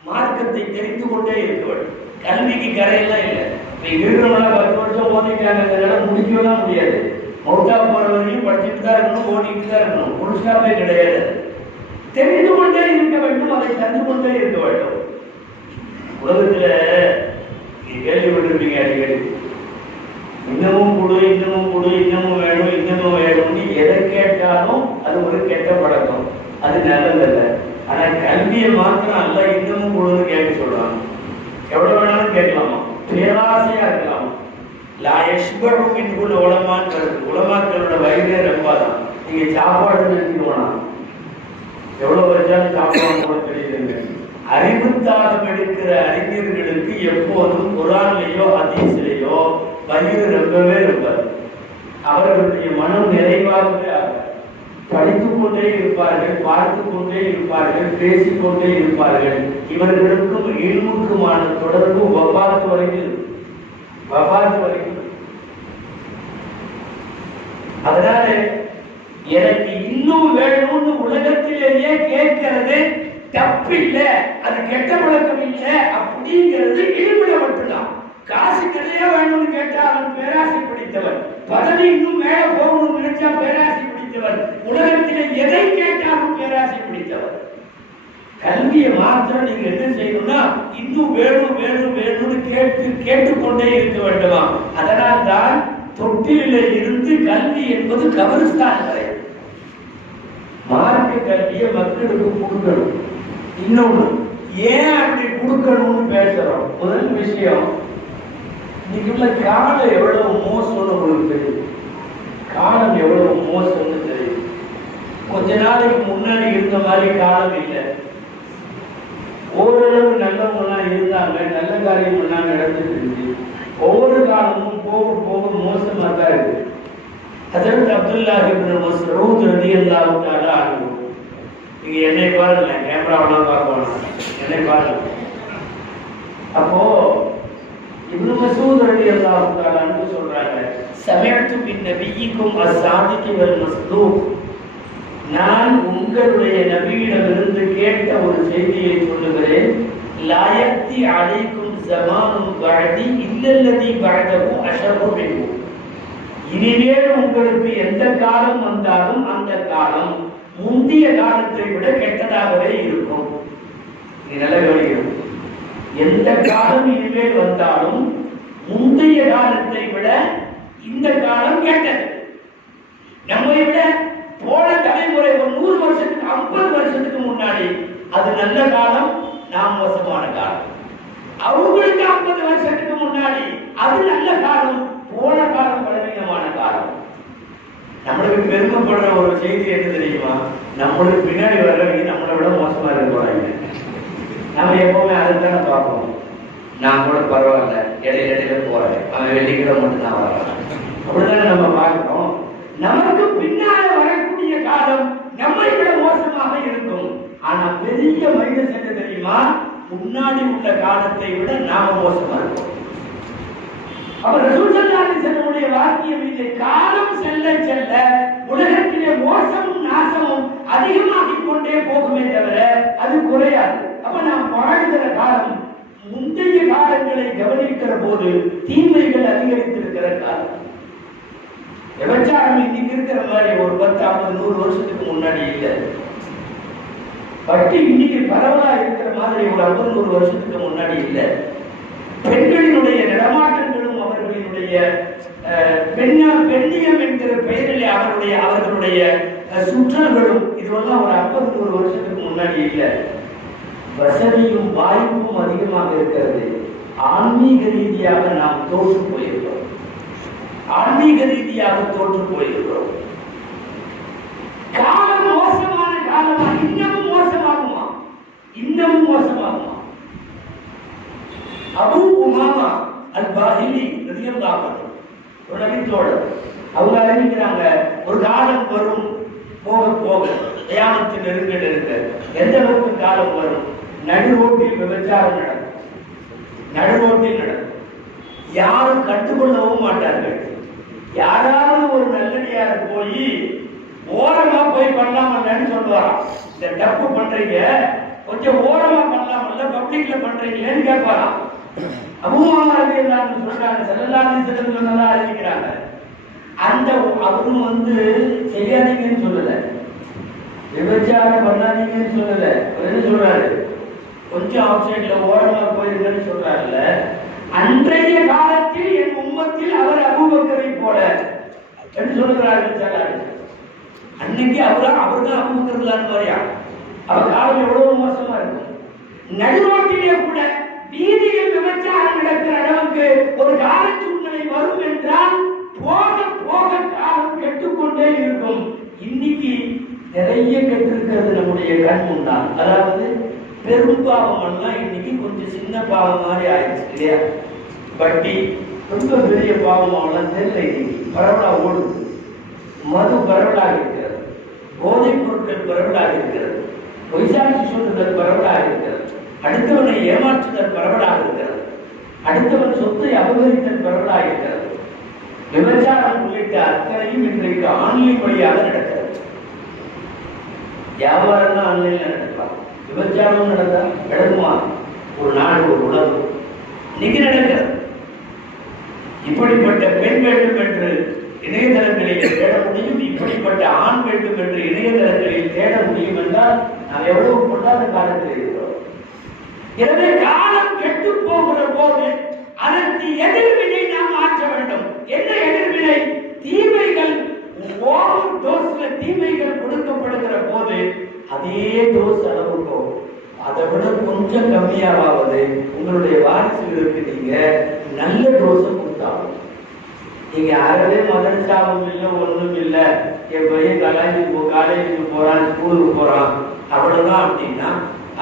மார்க்கத்தை தெரிந்து கொண்டே இருக்க வேண்டும். கல்விக்கு கரையெல்லாம் இல்லை. இருக்கிறவங்கள 10 வருஷம் ஓதிட்டாங்க, முடிக்கலாம் முடியாது. மௌத்தா போற வரையும் படிச்சுட்டு தான் இருக்கணும், ஓடிட்டு தான் இருக்கணும், புதுசாவே கிடையாது. தெரிந்து கொண்டே இருக்க வேண்டும், அதை தந்து கொண்டே இருக்க வேண்டும். உலகத்துல கேள்விப்பட்டிருப்பீங்க அடிக்கடி, இன்னமும் கொடு, இன்னமும் கொடு, இன்னமும் வேணும், இன்னமும் வேணும்னு எதை கேட்டாலும் அது ஒரு கெட்ட பழக்கம், அது நல்லதில்லை. ஆனா கல்வியை மாத்திரம் அல்ல இன்னமும் கொடுன்னு கேட்க சொல்றாங்க. எவ்வளவு வேணாலும் கேட்கலாமா, பேராசையா இருக்கலாமா. லாயஷ்பரும் இன்குள்ள உலமான்னு வருது. உலமாக்களோட வயதே ரொம்ப தான். நீங்க சாப்பாடு நிறுத்திக்கோனா எவ்வளவு வச்சாலும் சாப்பாடு கூட தெரியுதுங்க. அறிவுத்தாகம் எடுக்கிற அறிஞர்களுக்கு எப்போதும் குர்ஆன்லயோ ஹதீஸ்லயோ வயிறு ரொம்பவே இருப்பார். அவர்களுடைய மனம் நிறைவாகவே ஆகும். படித்துக் கொண்டே இருப்பார்கள், பார்த்து கொண்டே இருப்பார்கள், பேசிக்கொண்டே இருப்பார்கள். இவர்களுக்கும் இல்முக்குமான தொடர்பு வஃபாத் வரைக்கும். அதனால எனக்கு இன்னும் வேணும்னு உலகத்திலேயே கேட்கிறது தப்பில்லை, அது கெட்ட பழக்கம் இல்லை அப்படிங்கிறது இல்முல மட்டும்தான். காசு கிடையா வேணும்னு கேட்டா அவன் பேராசை பிடித்தவன், பதவி இன்னும் மேல போகணும்னு நினைச்சா பேராசை பிடித்தவன், உலகத்திலே எதை கேட்டாலும் பேராசை பிடித்தவன். கல்வியை மாத்திரம் நீங்க என்ன செய்யணும்னா இன்னும் வேணும் வேணும் வேணும்னு கேட்டுக்கொண்டே இருக்க வேண்டுமா. அதனால் தான் தொட்டில இருந்து கல்வி என்பது கபரிஸ்தான் வரை மார்க்க கல்வியை மக்களுக்கு கொடுக்கணும். இன்னொன்று ஏன் அப்படி கொடுக்கணும்னு பேசுறோம். முதல் விஷயம், இன்னைக்கு உள்ள காலம் எவ்வளவு மோசம்னு உங்களுக்கு தெரியும். காலம் எவ்வளவு மோசம்னு தெரியும். கொஞ்ச நாளைக்கு முன்னாடி இருந்த மாதிரி காலம் இல்லை. ஓரளவு நல்லவங்கலாம் இருந்தாங்க, நல்ல காரியம் எல்லாம் நடந்துட்டு இருந்துச்சு. ஒவ்வொரு காலமும் போக போக மோசமா தான் இருக்கு. ஹஜ்ரத் அப்துல்லாஹ் இப்னு மஸ்ஊத் ரலியல்லாஹு தஆலா அன்ஹு, நீங்க என்னை பாருங்க, கேமராவெல்லாம் பார்க்க வேணாம், என்னை பாருங்க. அப்போ இப்னு மஸ்ஊத் ரலியல்லாஹு தஆலா அன்ஹு சொல்றாங்க, சமஅத்து பின் நபியிக்கும் அஸ்ஸாதிகி வல் மஸ்தூக், நான் உங்களுடைய நபியிடமிருந்து கேட்ட ஒரு செய்தியை சொல்லுகிறேன். லாயத்தி அலைக்கும் ஸமானுன் பஅதி இல்லல்லதி பஅதஹு அஷர்ரு மின்ஹு, இனிமேல் உங்களுக்கு எந்த காலம் வந்தாலும் அந்த காலம் முந்தைய காலத்தை விட கெட்டதாகவே இருக்கும். இது நல்ல கவனிக்கணும். எந்த காலம் இனிமேல் வந்தாலும் முந்தைய காலத்தை விட இந்த காலம் கெட்டது. நம்மை விட போன தலைமுறை ஒரு 100 வருஷத்துக்கு 50 வருஷத்துக்கு முன்னாடி அது நல்ல காலம், நாம் மோசமான காலம். அவங்களுக்கு 50 வருஷத்துக்கு முன்னாடி அது நல்ல காலம், போன காலம் பலவீனமான காலம். நம்மளுக்கு பெருமைப்படுற ஒரு செய்தி என்ன தெரியுமா, நம்மளுக்கு பின்னாடி வர்றவங்க நம்மளை விட மோசமா இருக்க போறாங்க. நம்ம எப்பவுமே அதுதானே பார்ப்போம். நான் கூட பரவாயில்ல, இடையில போறேன், அவன் வெள்ளிக்கிழமை மட்டும்தான் வர்றான், அப்படிதானே நம்ம பார்க்கிறோம். நமக்கு பின்னால வரக்கூடிய காலம் நம்மை விட மோசமாக இருக்கும். ஆனா பெரிய மைனஸ் என்ன தெரியுமா, முன்னாடி உள்ள காலத்தை விட நாம மோசமா இருக்கோம். அவர் ரசூல் ஸல்லல்லாஹு அலைஹி வஸல்லம் வாக்கியம் இது, காலம் செல்ல செல்ல உலகத்திலே மோசமும் நாசமும் அதிகமாகிக் கொண்டே போகுமே தவிர அது குறையாது. அப்ப நாம் வாழ்கிற காலம் முந்தைய காலங்களை கவனிக்கிற போது தீமைகள் அதிகரித்திருக்கிற காலம். விபச்சாரம் இன்னைக்கு இருக்கிற மாதிரி ஒரு 10, 50, 100 வருஷத்துக்கு முன்னாடி இல்லை. வட்டி இன்னைக்கு பரவலா இருக்கிற மாதிரி ஒரு 50, 100 வருஷத்துக்கு முன்னாடி இல்லை. பெண்களினுடைய நடமாட்டங்களும் அவர்களினுடைய பெண்ணியம் என்கிற பெயரில் அவர்களுடைய சுற்றல்களும் இதுவெல்லாம் ஒரு 50, 100 வருஷத்துக்கு முன்னாடி இல்லை. வசதியும் வாய்ப்பும் அதிகமாக இருக்கிறது. ஆன்மீக ரீதியாக நாம் தோற்று போயிருக்கிறோம். ஆன்மீக ரீதியாக தோற்று போயிருக்கிறோம். காலம் மோசமான காலமா? இன்னமும் மோசமாகுமா? இன்னமும் மோசமாகுமா? அபூ உமாமா அல்-பாஹிலி ரலியல்லாஹு அன்ஹு ஒரு நபித்தோழர், அவங்க அறிவிக்கிறாங்க, ஒரு காலம் வரும், போக போக கியாமத்து நெருங்க நெருங்க எந்த அளவுக்கு காலம் வரும், நடுரோட்டில் விபச்சாரம் நடக்கும். நடுரோட்டில் நடக்கும். யாரும் கண்டுகொள்ளவும் மாட்டார்கள். யாராவது ஒரு நல்லடியார போய் ஓரமா போய் பண்ணலாமல்லன்னு சொல்லுவாராம். இந்த தப்பு பண்றீங்க, கொஞ்சம் ஓரமா பண்ணலாமல்ல, பப்ளிக்ல பண்றீங்களேன்னு கேட்பாராம். அபூ உமாமா ரலியல்லாஹு அன்ஹு சொல்றாங்க, ஸல்லல்லாஹு அலைஹி வஸல்லம் அறிவிக்கிறாங்க, அந்த அவரும் செய்யாதீங்கன்னு சொல்லல, விபச்சாரம் பண்ணாதீங்கன்னு சொல்லல. என்ன சொல்றாரு? கொஞ்சம் அவுட் சைட்ல ஓரமா போயிருங்கன்னு சொல்றாருல்ல. அன்றைய காலத்தில் என் உம்மத்தில் அவர் அபூபக்கரை போல என்று சொல்லுகிறார்கள். அன்னைக்கு அவர்தான் அபூபக்கர் மாதிரியா? அவர் காலம் எவ்வளவு மோசமா இருக்கும். நடுரோட்டிலே கூட வீதியில் விபச்சாரம் நடக்கிற அளவுக்கு ஒரு கால சூழ்நிலை வரும் என்றால் போக போக காலம் கெட்டுக்கொண்டே இருக்கும். இன்னைக்கு நிறைய கெட்டிருக்கிறது நம்முடைய கண் முன்னால். அதாவது பெரும் பாவம் எல்லாம் இன்னைக்கு கொஞ்சம் சின்ன பாவம் மாதிரி ஆயிடுச்சு இல்லையா? வட்டி ரொம்ப பெரிய பாவம் தெரியல. இன்னைக்கு பரவலா ஓடுது. மது பரவலாக இருக்கிறது. போதைப் பொருட்கள் பரவலாக இருக்கிறது. பொய்சாட்சி சொல்லுதல் பரவலாக இருக்கிறது. அடுத்தவனை ஏமாற்றுதல் பரவலாக இருக்கிறது. அடுத்தவன் சொத்தை அபகரித்தல் பரவலாக இருக்கிறது. விபச்சாரம் உள்ளிட்ட அத்தனையும் இன்றைக்கு ஆன்லைன் வழியாக நடக்கிறது. வியாபாரம் தான் ஆன்லைன்ல நடக்கலாம். விபச்சாரம் நடந்தா நடக்குமா? ஒரு நாடு, ஒரு உலகம் இன்னைக்கு நடக்கிறது. இப்படிப்பட்ட பெண் வேண்டும் என்று இணையதளங்களில் தேட முடியும், இப்படிப்பட்ட ஆண் வேண்டும் என்று இணையதளங்களில் தேட முடியும் என்றால் நாம் எவ்வளவு பொருளாதார காலத்தில் இருக்கிறோம். எனவே காலம் கெட்டு போகிற போது அதற்கு எதிர்வினை நாம் மாற்ற வேண்டும். என்ன எதிர்வினை? தீமைகள் ஓவர் டோஸ்ல தீமைகள் கொடுக்கப்படுகிற போது அதே டோஸ் அளவுக்கும் அதை விட கொஞ்சம் கம்மியாவது உங்களுடைய வாரிசுகளுக்கு நீங்க நல்ல டோஸை கொடுத்தாலும். நீங்க அறவே மதரசாவும் இல்லை, ஒண்ணும் இல்லை, என் பையன் காலேஜுக்கு போறான், ஸ்கூலுக்கு போறான், அவ்வளவுதான் அப்படின்னா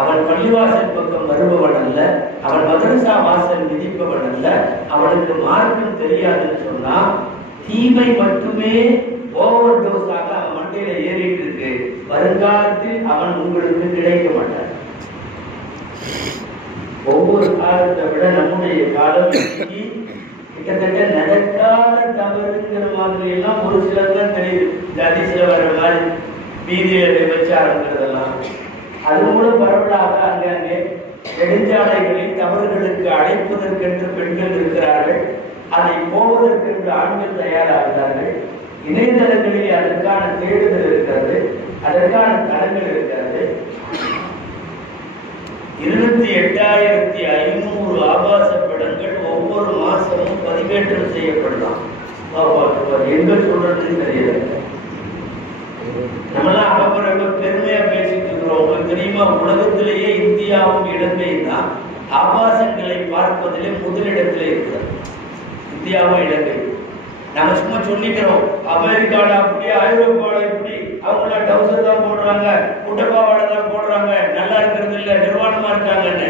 அவன் பள்ளிவாசல் பக்கம் வருபவன் அல்ல, அவன் மதரசா வாசல் மிதிப்பவன் அல்ல, அவனுக்கு மார்க்கம் தெரியாதுன்னு சொன்னா தீமை மட்டுமே ஓவர் டோஸாக அவன் மண்டையில ஏறிட்டு இருக்கு. வருங்காலத்தில் அவன் உங்களுக்கு கிடைக்க மாட்டான். ஒவ்வொரு காலத்தை விட நம்முடைய காலம் கிட்டத்தட்ட நடக்காத தவறுங்கிற மாதிரி எல்லாம் ஒரு சிலர் தான் தெரியுது. இந்த அதிசல வர்ற மாதிரி வீதியில விபச்சாரங்கிறதெல்லாம் அது கூட பரவலாக அங்கங்கே நெடுஞ்சாலைகளில் தவறுகளுக்கு அழைப்பதற்கென்று பெண்கள் இருக்கிறார்கள். அதை போவதற்கென்று ஆண்கள் தயாராகிறார்கள். இணையதளங்களில் அதற்கான தேடுதல் இருக்கிறது, அதற்கான தளங்கள் இருக்கிறது. 28,500 ஆபாச படங்கள் ஒவ்வொரு மாசமும் பதிவேற்றம் செய்யப்படலாம். எங்க சொல்றதுன்னு தெரியல. நம்மளாம் அப்ப பெருமையா பேசிட்டு இருக்கிறோம். உங்களுக்கு தெரியுமா, உலகத்திலேயே இந்தியாவும் இலங்கையும் தான் ஆபாசங்களை பார்ப்பதிலே முதலிடத்திலே இருக்கிறது. இந்தியாவும் இலங்கை. நம்ம சும்மா சொல்லிக்கிறோம், அமெரிக்கால அப்படி, ஐரோப்பால இப்படி, அவங்கள டவுசர் தான் போடுறாங்க, குட்டப்பாவாட தான் போடுறாங்க, நல்லா இருக்கிறது இல்ல, நிர்வாணமா இருக்காங்கன்னு.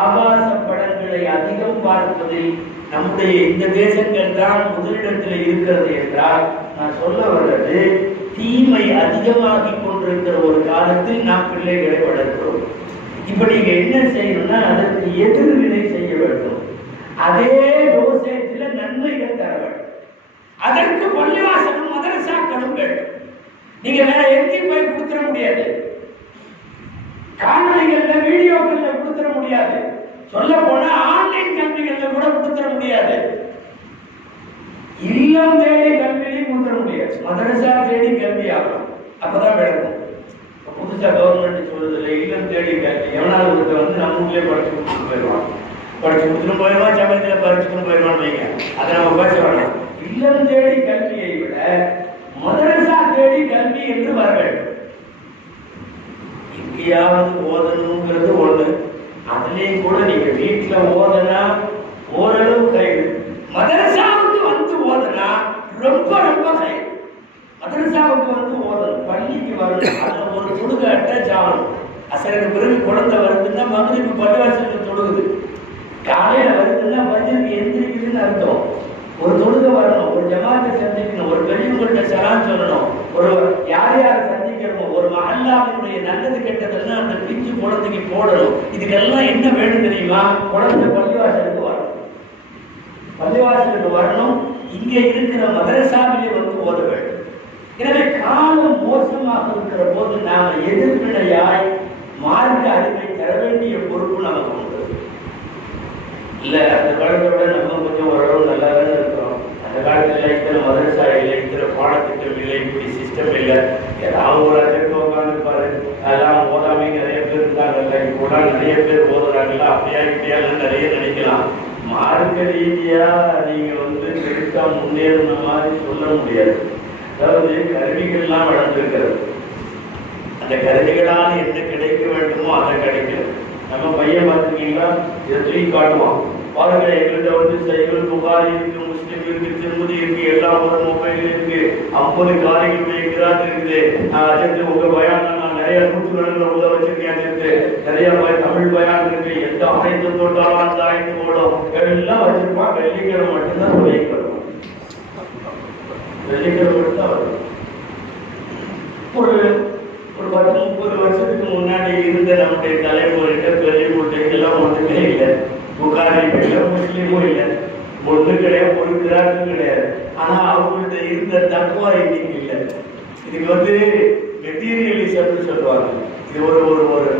ஆபாச படங்களை அதிகம் பார்ப்பதில் நம்முடைய இந்த தேசங்கள் தான் முதலிடத்தில் இருக்கிறது என்றால் நான் சொல்ல வர்றது, தீமை அதிகமாகிக் கொண்டிருக்கிற ஒரு காலத்தில் நாம் பிள்ளைகளை வளர்க்கிறோம். இப்ப நீங்க என்ன செய்யணும்னா அதற்கு எதிர்வினை செய்ய வேண்டும். அதே டோசேஜ்ல நன்மைகள் தர வேண்டும். அதற்கு பள்ளிவாசலும் மதரசாக்களும் வேண்டும். நீங்க வேற எங்கேயும் போய் கொடுத்துட முடியாது. காணொலிகள்ல வீடியோக்கள்ல கொடுத்துட முடியாது. சொல்ல போனா ஆன்லைன் கல்விகள்ல கூட கொடுத்துட முடியாது. இல்லம் தேடி கல்வியிலையும் கொடுத்துட முடியாது. மதரசா தேடி கல்வி ஆகும். அப்பதான் விளக்கும். புதுசா கவர்மெண்ட் சொல்றது இல்லை, இல்லம் தேடி கல்வி. எவனாவது ஒருத்தர் வந்து நம்ம ஊர்லயே படிச்சு கொடுத்துட்டு போயிடுவான். படிச்சு கொடுத்துட்டு போயிடுவான், சமயத்துல பறிச்சுட்டு போயிடுவான் வைங்க. அதை நம்ம பேச வேண்டாம். இல்லம் தேடி கல்வியை விட மதரசா தேடி கல்வி என்று வர வேண்டும். எங்கேயாவது ஓதணுங்கிறது ஒண்ணு. அதுலயும் கூட நீங்க வீட்டுல ஓதனா ஓரளவு கைது. மதரசாவுக்கு வந்து ஓதனா ரொம்ப ரொம்ப கைது. மதரசாவுக்கு வந்து ஓதணும், பள்ளிக்கு வரணும். அதுல ஒரு தொழுகை அட்டாச் ஆகணும். அசருக்கு பிறகு குழந்தை வருதுன்னா மகனுக்கு பள்ளிவாசலுக்கு தொழுகுது. காலையில வருதுன்னா பஜ்ருக்கு எந்திரிக்குதுன்னு அர்த்தம். ஒரு தொழுகை வரணும், ஒரு ஜமாத்தை சந்திக்கணும், ஒரு பெரியவங்கள்ட்ட சலாம் சொல்லணும், ஒரு யார் யாரை சந்திக்கணுமோ, ஒரு மஹல்லாவினுடைய நல்லது கெட்டதெல்லாம் அந்த பிஞ்சு குழந்தைக்கு போடணும். இதுக்கெல்லாம் என்ன வேணும் தெரியுமா? குழந்தை பள்ளிவாசலுக்கு வரணும். பள்ளிவாசலுக்கு வரணும். இங்கே இருக்கிற மதரசாவிலே வந்து ஓத வேண்டும். எனவே காலம் மோசமாக இருக்கிற போது நாம எதிர்வினையாய் மார்க்க அறிவை தர வேண்டிய பொறுப்பு நமக்கு உண்டு. இல்ல அந்த காலத்தோட நம்ம கொஞ்சம் ஓரளவு நல்லா தானே இருக்கிறோம். அந்த காலத்துல இத்தனை மதரசா இல்லை, இத்தனை பாடத்திட்டம் இல்லை, இப்படி சிஸ்டம் இல்லை. ஏதாவது ஒரு அஜெக்ட் உட்காந்துருப்பாரு. அதெல்லாம் ஓதாமே நிறைய பேர் இருக்காங்கல்ல, இப்போ நிறைய பேர் ஓதுறாங்கல்ல, அப்படியா இப்படியாலும் நிறைய நினைக்கலாம். மார்க்க ரீதியா நீங்க வந்து பெருசா முன்னேறின மாதிரி சொல்ல முடியாது. அதாவது கருவிகள்லாம் வளர்ந்துருக்கிறது. அந்த கருவிகளால் என்ன கிடைக்க வேண்டுமோ அதை கிடைக்கும். நம்ம பையன் பார்த்துருக்கீங்களா, இதை தூக்கி காட்டுவான். பாருங்க, எங்கள்கிட்ட வந்து சைக்கிள் புகாரி இருக்கு, முஸ்லிம் இருக்கு, திருமதி இருக்கு, எல்லாம் ஒரு மொபைல் இருக்கு, 50 காரியங்களுடைய கிராத் இருக்குது. அஜெக்ட் உங்க பயான் நான் நிறைய 100 உள்ள வச்சிருக்கேன். அஜெக்ட் நிறைய தமிழ் பயான் இருக்கு. எந்த ஆயத்து தொட்டாலும் அந்த ஆயத்து ஓடும் எல்லாம் வச்சிருப்பான். வெள்ளிக்கிழமை மட்டும்தான் தொழில் வெள்ளிக்கிழமை மட்டும்தான் வரும். ஒரு 10-30 வருஷத்துக்கு முன்னாடி இருந்த நம்முடைய தலைமுறைகிட்ட பெரியவங்கள்ட்ட இதெல்லாம் ஒன்றுமே இல்லை. புகாரியும் இல்லை, முஸ்லீமும் இல்லை, ஒன்றும் கிடையாது, ஒரு கிராக்கும் கிடையாது. ஆனா அவங்கள்ட்ட இருந்த தக்குவா இன்னைக்கு இல்லை. இதுக்கு வந்து மெட்டீரியலிசம்னு சொல்லுவாங்க. இது ஒரு ஒரு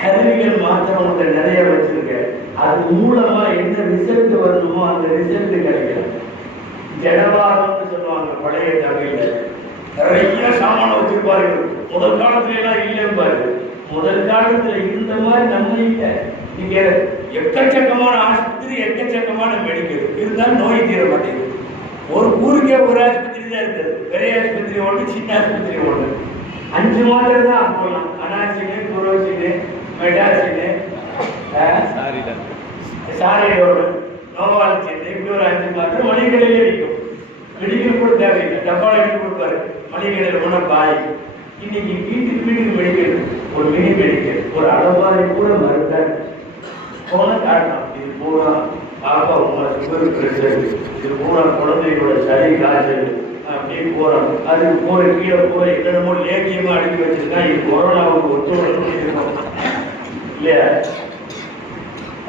கருவிகள் மாத்திரம் உங்க நிறைய வச்சிருக்கேன். அது மூலமா என்ன ரிசல்ட் வரணுமோ அந்த ரிசல்ட் கிடைக்கல. ஜனவாதம்னு சொல்லுவாங்க பழைய தமிழ்ல. நிறைய சாமான வச்சிருப்பாரு. முதல் காலத்துல எல்லாம் இல்லைன்னு பாரு. முதல் காலத்துல இருந்த மாதிரி நம்ம இல்லை. நீங்க எக்கச்சக்கமான ஆஸ்பத்திரி, எக்கச்சக்கமான மெடிக்கல் இருந்தாலும் நோய் தீர மாட்டேங்குது. ஒரு ஊருக்கே ஒரு ஆஸ்பத்திரி தான் இருக்குது. பெரிய ஆஸ்பத்திரி ஒன்று, சின்ன ஆஸ்பத்திரி ஒன்று. 5 மாத்திரை தான் போடலாம். அனாசினு, குரோசினு, மெடாசினு, சாரியோடு, நோவால்சின், இப்படி ஒரு 5 மாத்திரை மளிகைகளிலே இருக்கும். மெடிக்கல் கூட தேவையில்லை, டப்பால எடுத்து கொடுப்பாரு. மளிகைகளில் போன பாய். இன்னைக்கு வீட்டுக்கு மெடிக்கல், ஒரு மினி மெடிக்கல், ஒரு அளவாரி கூட மறுத்தாரு. போன காட்டணும். இது பூரா பாப்பா உங்க சுகர் பிரஷர், இது பூரா குழந்தைகளோட சளி காய்ச்சல் அப்படியே போறோம். அது போற கீழே போற என்னென்னமோ லேக்கியமா அடுக்கி வச்சிருக்கா. இது கொரோனாவுக்கு ஒத்துழைப்பு இருக்கும் இல்லையா?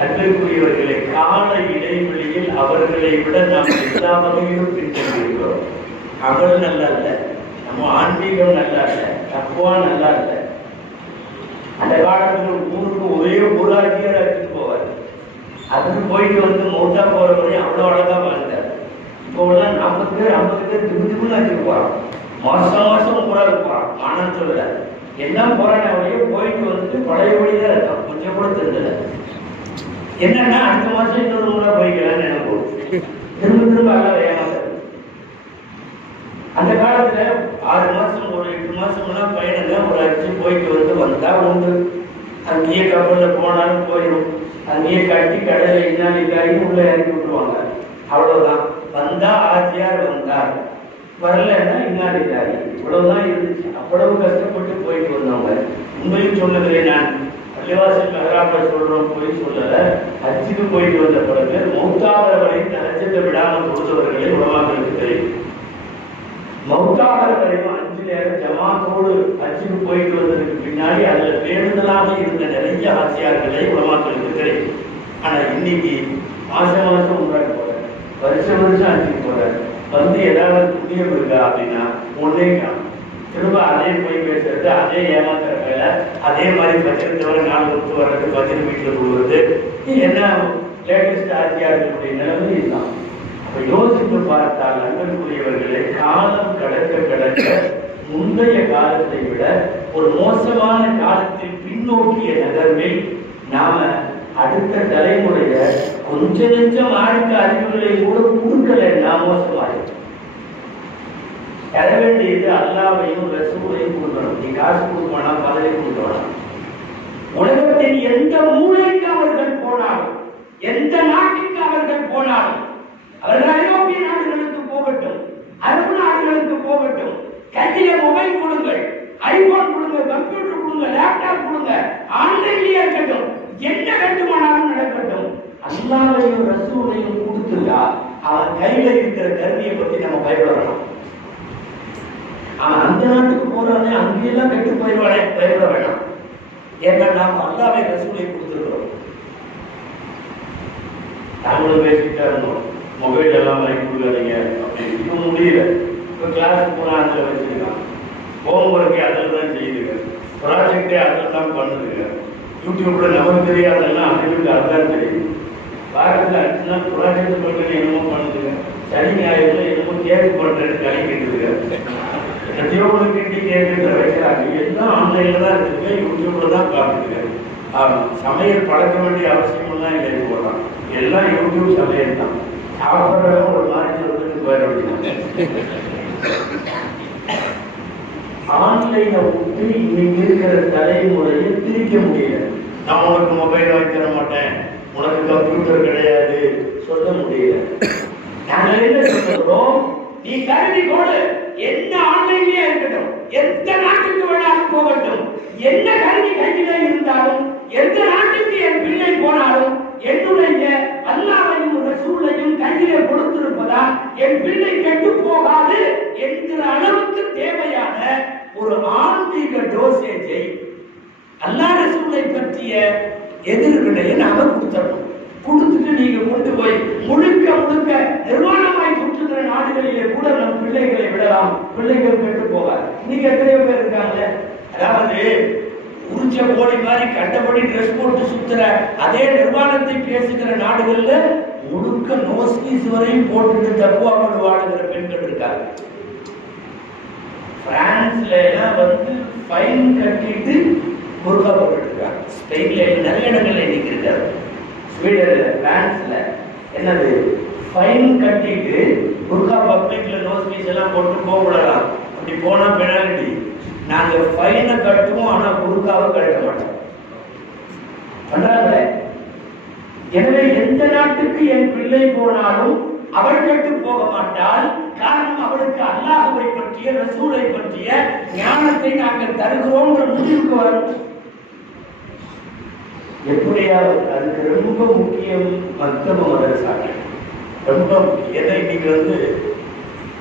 அன்புக்குரியவர்களை, கால இடைவெளியில் அவர்களை விட நாம் எல்லா வகையிலும் பின்தங்கியிருக்கிறோம். அவள் நல்லா இல்லை, நம்ம ஆன்மீகம் நல்லா இல்லை, தக்குவா நல்லா இல்லை. அந்த காலத்துல ஊருக்கு ஒரே ஊராட்சியர் அழைச்சிட்டு போவார். அதுக்கு போயிட்டு வந்து மௌத்தா போற வரையும் அவ்வளோ அழகா வாழ்ந்தார். இப்போ எல்லாம் 40 பேர் 50 பேர் திரும்ப வச்சிருப்பான். மாசம் கூட இருப்பான். ஆனான்னு சொல்லல, எல்லாம் போறாங்க. அவரையே போயிட்டு வந்துட்டு பழைய வழிதான் இருக்கான். கொஞ்சம் கூட தெரியல. என்னன்னா அடுத்த மாசம் இன்னொரு முறை போய்க்கலாம்னு நினைப்போம். திரும்ப எல்லாம் ஏமாத்த. அந்த காலத்துல 6 மாசம் ஒரு 8 மாசம்லாம் பையனுங்க ஒரு அடிச்சு போயிட்டு வந்தா உண்டு. அங்கேயே கப்பல்ல போனாலும் போயிடும். அங்கேயே கட்டி கடையில இன்னாலிக்காரி உள்ள இறக்கி விட்டுருவாங்க. அவ்வளவுதான். வந்தா ஆச்சியார் வந்தார், வரலன்னா இன்னாலிக்காரி. இவ்வளவுதான் இருந்துச்சு. அவ்வளவு கஷ்டப்பட்டு போயிட்டு வந்தவங்க. உண்மையும் சொல்லுகிறேன் நான். பள்ளிவாசல் மெஹராப்ல சொல்றோம், போய் சொல்லல. ஹஜ்ஜுக்கு போயிட்டு வந்த பல பேர் மௌத்தாவர்களை தரச்சத்தை விடாமல் கொடுத்தவர்களை உலமாக்களுக்கு தெரியும். மௌத்தாவர்களையும் 5 நேரம் ஜமாத்தோடு ஹஜ்ஜுக்கு போயிட்டு வந்ததுக்கு பின்னாடி அதுல பேருந்தலாக இருந்த நிறைய ஆசியார்களை உலமாக்களுக்கு தெரியும். ஆனா இன்னைக்கு மாசம் உண்டாக்கி போறேன், வருஷம் ஹஜ்ஜுக்கு போறேன், வந்து ஏதாவது புண்ணியம் இருக்கா அப்படின்னா ஒன்னே காணும். திரும்ப அதே போய் பேசுறது, அதே ஏமாத்துற வேலை, அதே மாதிரி பச்சனை நாள் கொடுத்து வர்றது, பச்சனை வீட்டுல கொடுக்குறது, என்ன லேட்டஸ்ட் ஆசியார்களுடைய நிலைமை இதுதான். அப்ப யோசித்து பார்த்தால் அன்புக்குரியவர்களே, காலம் கடக்க கடக்க முந்தைய காலத்தை விட ஒரு மோசமான காலத்தில் பின்னோக்கிய நகர்வில் நாம அடுத்த தலைமுறைய கொஞ்ச நெஞ்சம் ஆழ்ந்த அறிவுகளை கூட கொடுக்கலன்னா மோசமாயிடும். தர வேண்டியது அல்லாஹ்வையும் ரசூலையும் கொடுக்கணும். நீ காசு கொடுக்கணும், பதவி கொடுக்கணும். உலகத்தின் எந்த மூலைக்கு அவர்கள் போனாலும், எந்த நாட்டுக்கு அவர்கள் போனாலும், அவர்கள் ஐரோப்பிய நாடுகளுக்கு போகட்டும், அரபு நாடுகளுக்கு போகட்டும், கையில மொபைல் கொடுங்கள், ஐபோன் கொடுங்க, கம்ப்யூட்டர் கொடுங்க, லேப்டாப் கொடுங்க, ஆன்லைன்லயே இருக்கட்டும், என்ன வேண்டுமானாலும் நடக்கட்டும், அல்லாஹ்வையும் ரசூலையும் கொடுத்துட்டா அவன் கையில இருக்கிற கருவியை பத்தி நம்ம பயப்படலாம். அவன் அந்த நாட்டுக்கு போறானே, அங்கெல்லாம் கெட்டு போயிடுவானே, பயப்பட வேண்டாம். ஏன்னா நாம் அல்லாஹ்வை ரசூலை கொடுத்துருக்கிறோம். நாங்களும் பேசிக்கிட்டா இருந்தோம், மொபைல் எல்லாம் வாங்கி கொடுக்காதீங்க அப்படின்னு முடியல. இப்போ கிளாஸுக்கு போனா அதில் வச்சுருக்கான், ஹோம் ஒர்க்கே அதில் தான் செய்யுதுங்க, ப்ராஜெக்டே அதில் தான் பண்ணுதுங்க, யூடியூப்ல நமக்கு தெரியாதெல்லாம் அவங்களுக்கு அதுதான் தெரியும். வாரத்தில் 5 நாள் ப்ராஜெக்ட் பண்ணுறது என்னமோ பண்ணுதுங்க, சனி ஞாயிறுல என்னமோ கேள்வி பண்ணுறது கழிக்கிட்டுதுங்க, எத்தனையோருக்கு கேட்குற வைக்கிறாங்க. எல்லாம் ஆன்லைனில் தான் இருக்குதுங்க, யூடியூப்ல தான் பார்க்குதுங்க. சமையல் பழக்க வேண்டிய அவசியமெல்லாம் இல்லை, போடுறான் எல்லாம் யூடியூப் சமையல் தான். சாப்பிட்றவங்க ஒரு மாதிரி சொல்றதுக்கு போயிட வேண்டியது. ஆன்லைனை விட்டு இன்னைக்கு இருக்கிற தலைமுறையை திரிக்க முடியல. நான் உனக்கு மொபைல் வாங்கி தர மாட்டேன், உனக்கு கம்ப்யூட்டர் கிடையாது சொல்ல முடியல. நாங்கள் என்ன சொல்றோம், நீ கருவி போடு, என்ன ஆன்லைன்லயே இருக்கட்டும், எந்த நாட்டுக்கு வேணாலும் போகட்டும், என்ன கருவி கையில இருந்தாலும், எந்த நாட்டுக்கு என் பிள்ளை போனாலும் என்னுடைய அல்லாஹ்வையும் ரசூலையும் கையிலே கொடுத்திருப்பதா என் பிள்ளை கெட்டு போகாது என்கிற அளவுக்கு தேவையான ஒரு ஆன்மீக டோசேஜை அல்லாஹ் ரசூலை பற்றிய எதிர்வினையை நாம கொடுத்துடணும். கொடுத்துட்டு நீங்க கொண்டு போய் முழுக்க முழுக்க நிர்வாணமாய் சுற்றுகிற நாடுகளிலே கூட நம் பிள்ளைகளை விடலாம், பிள்ளைகள் கெட்டு போகாது. நீங்க எத்தனையோ பேர் இருக்காங்க, அதாவது உரிச்ச கோழி மாதிரி கண்டபடி ட்ரெஸ் போட்டு சுத்துற அதே நிர்வாணத்தை பேசுகிற நாடுகள்ல முழுக்க நோஸ்கீஸ் வரையும் போட்டுட்டு தப்புவா கொண்டு வாழுகிற பெண்கள் இருக்காங்க. பிரான்ஸ்ல எல்லாம் வந்து ஃபைன் கட்டிட்டு புர்கா போட்டுட்டு இருக்காங்க. ஸ்பெயின்ல நிறைய இடங்கள்ல இன்னைக்கு இருக்காரு. ஸ்வீடன்ல, பிரான்ஸ்ல என்னது ஃபைன் கட்டிட்டு புர்கா பப்ளிக்ல நோஸ்கீஸ் எல்லாம் போட்டு போகலாம். அப்படி போனா பெனால்டி. நாங்க ஃபைனை கட்டுவோம், ஆனா புர்காவை கட்ட மாட்டோம். எனவே எந்த நாட்டுக்கு என் பிள்ளை போனாலும் அவள் கெட்டு போக மாட்டாள். காரணம், அவளுக்கு அல்லாஹ்வை பற்றிய ரசூலை பற்றிய ஞானத்தை நாங்கள் தருகிறோம் முடிவுக்கு வரும். எப்படியாவது அதுக்கு ரொம்ப முக்கியம் மக்தப மதரசாக்கள், ரொம்ப முக்கியம். இன்னைக்கு வந்து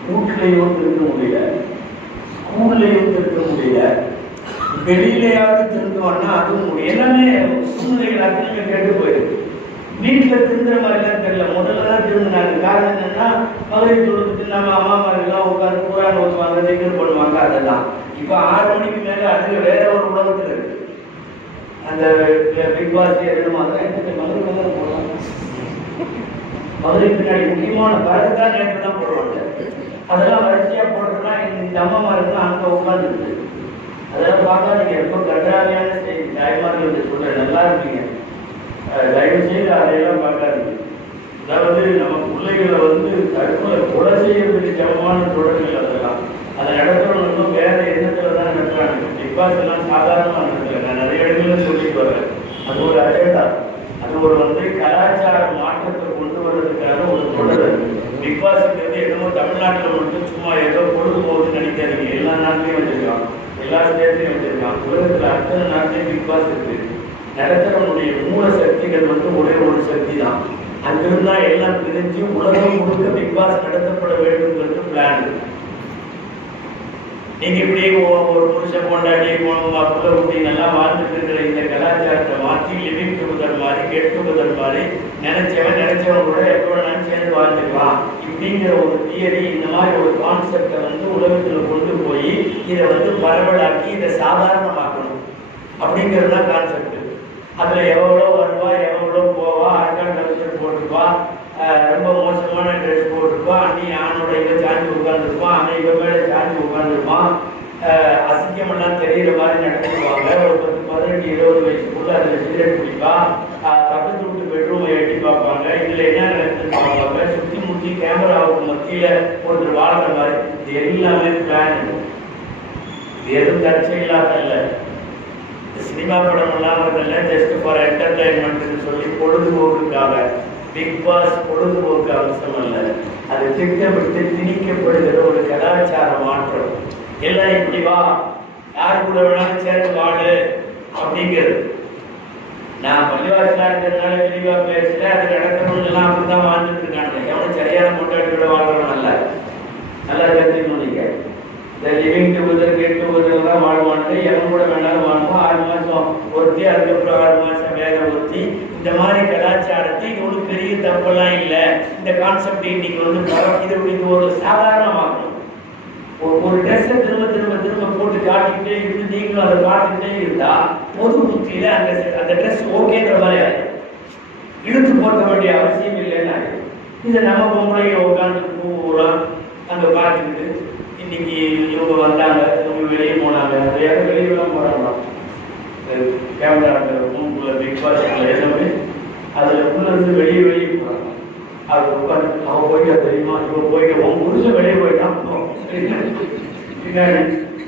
வீட்டிலையும் இருக்க முடியல, ஸ்கூல்லையும் இருக்க முடியல, வெளியிலையாவது திருந்துவான்னா அதுவும் முடியும். எல்லாமே சூழ்நிலைகள் அத்தனை கேட்டு போயிருக்கு. வீட்டில் திருந்துற மாதிரிலாம் தெரியல. முதல்ல தான் திருந்தினாங்க. காரணம் என்னன்னா, மதுரை தொழுதுட்டு நம்ம அம்மா மாதிரிலாம் உட்காந்து குரான் ஓதுவாங்க, திக்ர் பண்ணுவாங்க. அதெல்லாம் இப்போ 6 மணிக்கு மேலே அதுக்கு வேற ஒரு உலகத்தில் இருக்கு. அந்த பிக் பாஸ் என்னமோ அதெல்லாம் மதுரை தான் போடலாம். மதுரை பின்னாடி முக்கியமான பரத்தான் நேற்று தான் போடுவாங்க. அதெல்லாம் வரிசையா போடுறதுனா இந்த அம்மாமாருக்கு அங்கே உட்காந்துருக்கு. அதெல்லாம் பார்க்காதீங்க, ரொம்ப கன்றாவியான செய்தி. தாய்மார்கள் சொல்றேன், நல்லா இருப்பீங்க, தயவு செய்து அதையெல்லாம் பார்க்காதீங்க. அதாவது நம்ம பிள்ளைகளை வந்து தற்கொலை கொலை செய்யறதுக்கு சமமான தொடர்கள் அதெல்லாம். அதை நடத்துறவங்க வேற எண்ணத்துல தான் நடத்துறாங்க. பிக்பாஸ் எல்லாம் சாதாரணமாக நடக்கல. நான் நிறைய இடங்கள்ல சொல்லிட்டு வரேன். அது ஒரு அஜெண்டா, அது ஒரு வந்து கலாச்சார மாற்றத்தை கொண்டு வர்றதுக்கான ஒரு தொடர். பிக்பாஸ்ங்கிறது என்னமோ தமிழ்நாட்டில் மட்டும் சும்மா ஏதோ பொழுதுபோகுதுன்னு நினைக்காதீங்க. எல்லா நாட்டிலையும் வச்சிருக்கான், எல்லா ஸ்டேட்லையும் வச்சிருக்கான். உலகத்தில் அத்தனை நாட்டிலையும் பிக்பாஸ் இருக்கு. நடத்துறவனுடைய மூல சக்திகள் வந்து ஒரே ஒரு சக்தி தான். அங்கிருந்தா எல்லாம் பிரிஞ்சு உலகம் முழுக்க பிக்பாஸ் நடத்தப்பட வேண்டும்ங்கிறது பிளான். நீங்க இப்படி ஒரு புருஷன் கொண்டாடி புள்ள குட்டி நல்லா வாழ்ந்துட்டு இருக்கிற இந்த கலாச்சாரத்தை மாற்றி லிவிங் டுகெதர் மாதிரி கெட் டுகெதர் மாதிரி நினைச்சவன் கூட எப்போ சேர்ந்து வாழ்ந்துக்கலாம் இப்படிங்கிற ஒரு தியரி, இந்த மாதிரி ஒரு கான்செப்டை வந்து உலகத்துல கொண்டு போய் இதை வந்து பரவலாக்கி இதை சாதாரணமாக்கணும் அப்படிங்கிறது தான் கான்செப்ட். அதுல எவ்வளோ வருவா எவ்வளோ போவா, அரக்கான் கல்ச்சர் போட்டுப்பா, ரொம்ப மோசமான ட்ரெஸ் போட்டிருப்பான், அண்ணி ஆணோட இங்க சாஞ்சி உட்காந்துருப்பான், அவன் இவ மேல சாஞ்சி உட்காந்துருப்பான், அசிங்கமெல்லாம் தெரிகிற மாதிரி நடந்துக்குவாங்க. ஒரு 10-15-20 வயசுக்குள்ள அதில் சிகரெட் குடிப்பா, பக்கத்து வீட்டு பெட்ரூமை எட்டி பார்ப்பாங்க, இதில் என்ன நடக்குதுன்னு பார்ப்பாங்க, சுற்றி முற்றி கேமராவுக்கு மத்தியில் ஒருத்தர் வாழ்ற மாதிரி. இது எல்லாமே பிளான். இது எதுவும் தற்செயலாக இல்லை, சினிமா படம் இல்லாமல் ஜஸ்ட் ஃபார் என்டர்டைன்மெண்ட்னு சொல்லி பொழுதுபோக்குக்காக. பிக் பாஸ் பொழுதுபோக்கு அம்சம் அல்ல, அது திட்டமிட்டு திணிக்கப்படுகிற ஒரு கலாச்சார மாற்றம். எல்லாம் இப்படி வா, யார் கூட வேணாலும் சேர்ந்து வாழு அப்படிங்கிறது. நான் பள்ளிவாசலா இருக்கிறதுனால விரிவா பேசல, அது நடக்கணும்னு எல்லாம் அப்படிதான் வாழ்ந்துட்டு இருக்காங்க. எவனும் சரியான கொண்டாடியோட வாழ்றவன் அல்ல. நல்லா தெரிஞ்சுக்கணும். நீங்க இந்த லிவிங் டுகெதர் கெட் டுகெதர் தான் வாழ்வான்ட்டு எவன் கூட வேணாலும் வாழ்வோம். 6 மாசம் ஒருத்தி, அதுக்கப்புறம் 6 மாசம் வேற ஒருத்தி. இந்த மாதிரி கலாச்சாரத்தை இது ஒரு பெரிய தப்பெல்லாம் இல்லை. இந்த கான்செப்ட் இன்னைக்கு வந்து இது ஒரு சாதாரணமாகணும். ஒரு ட்ரெஸ்ஸை திரும்ப திரும்ப திரும்ப போட்டு காட்டிக்கிட்டே இருந்து நீங்களும் அதை காட்டிக்கிட்டே இருந்தா பொது புத்தியில அந்த ட்ரெஸ் ஓகேங்கிற மாதிரி ஆயிடும். இழுத்து போட்ட வேண்டிய அவசியம் இல்லைன்னு ஆயிடும். இதை நம்ம பொம்பளைங்க உட்காந்து பூரா அங்கே பார்த்துக்கிட்டு இன்னைக்கு இவங்க வந்தாங்க, இவங்க வெளியே போனாங்க, யாரும் வெளியெல்லாம் போறாங்களா, கேமரா ரூம்குள்ள பிக் பாஸ்ல எல்லாமே அதுல உள்ள இருந்து வெளியே போறாங்க. அது உட்காந்து அவன் போயிட்டா தெரியுமா, இவன் போயிட்டு உன் புருஷன் வெளியே போயிட்டான் பின்னாடி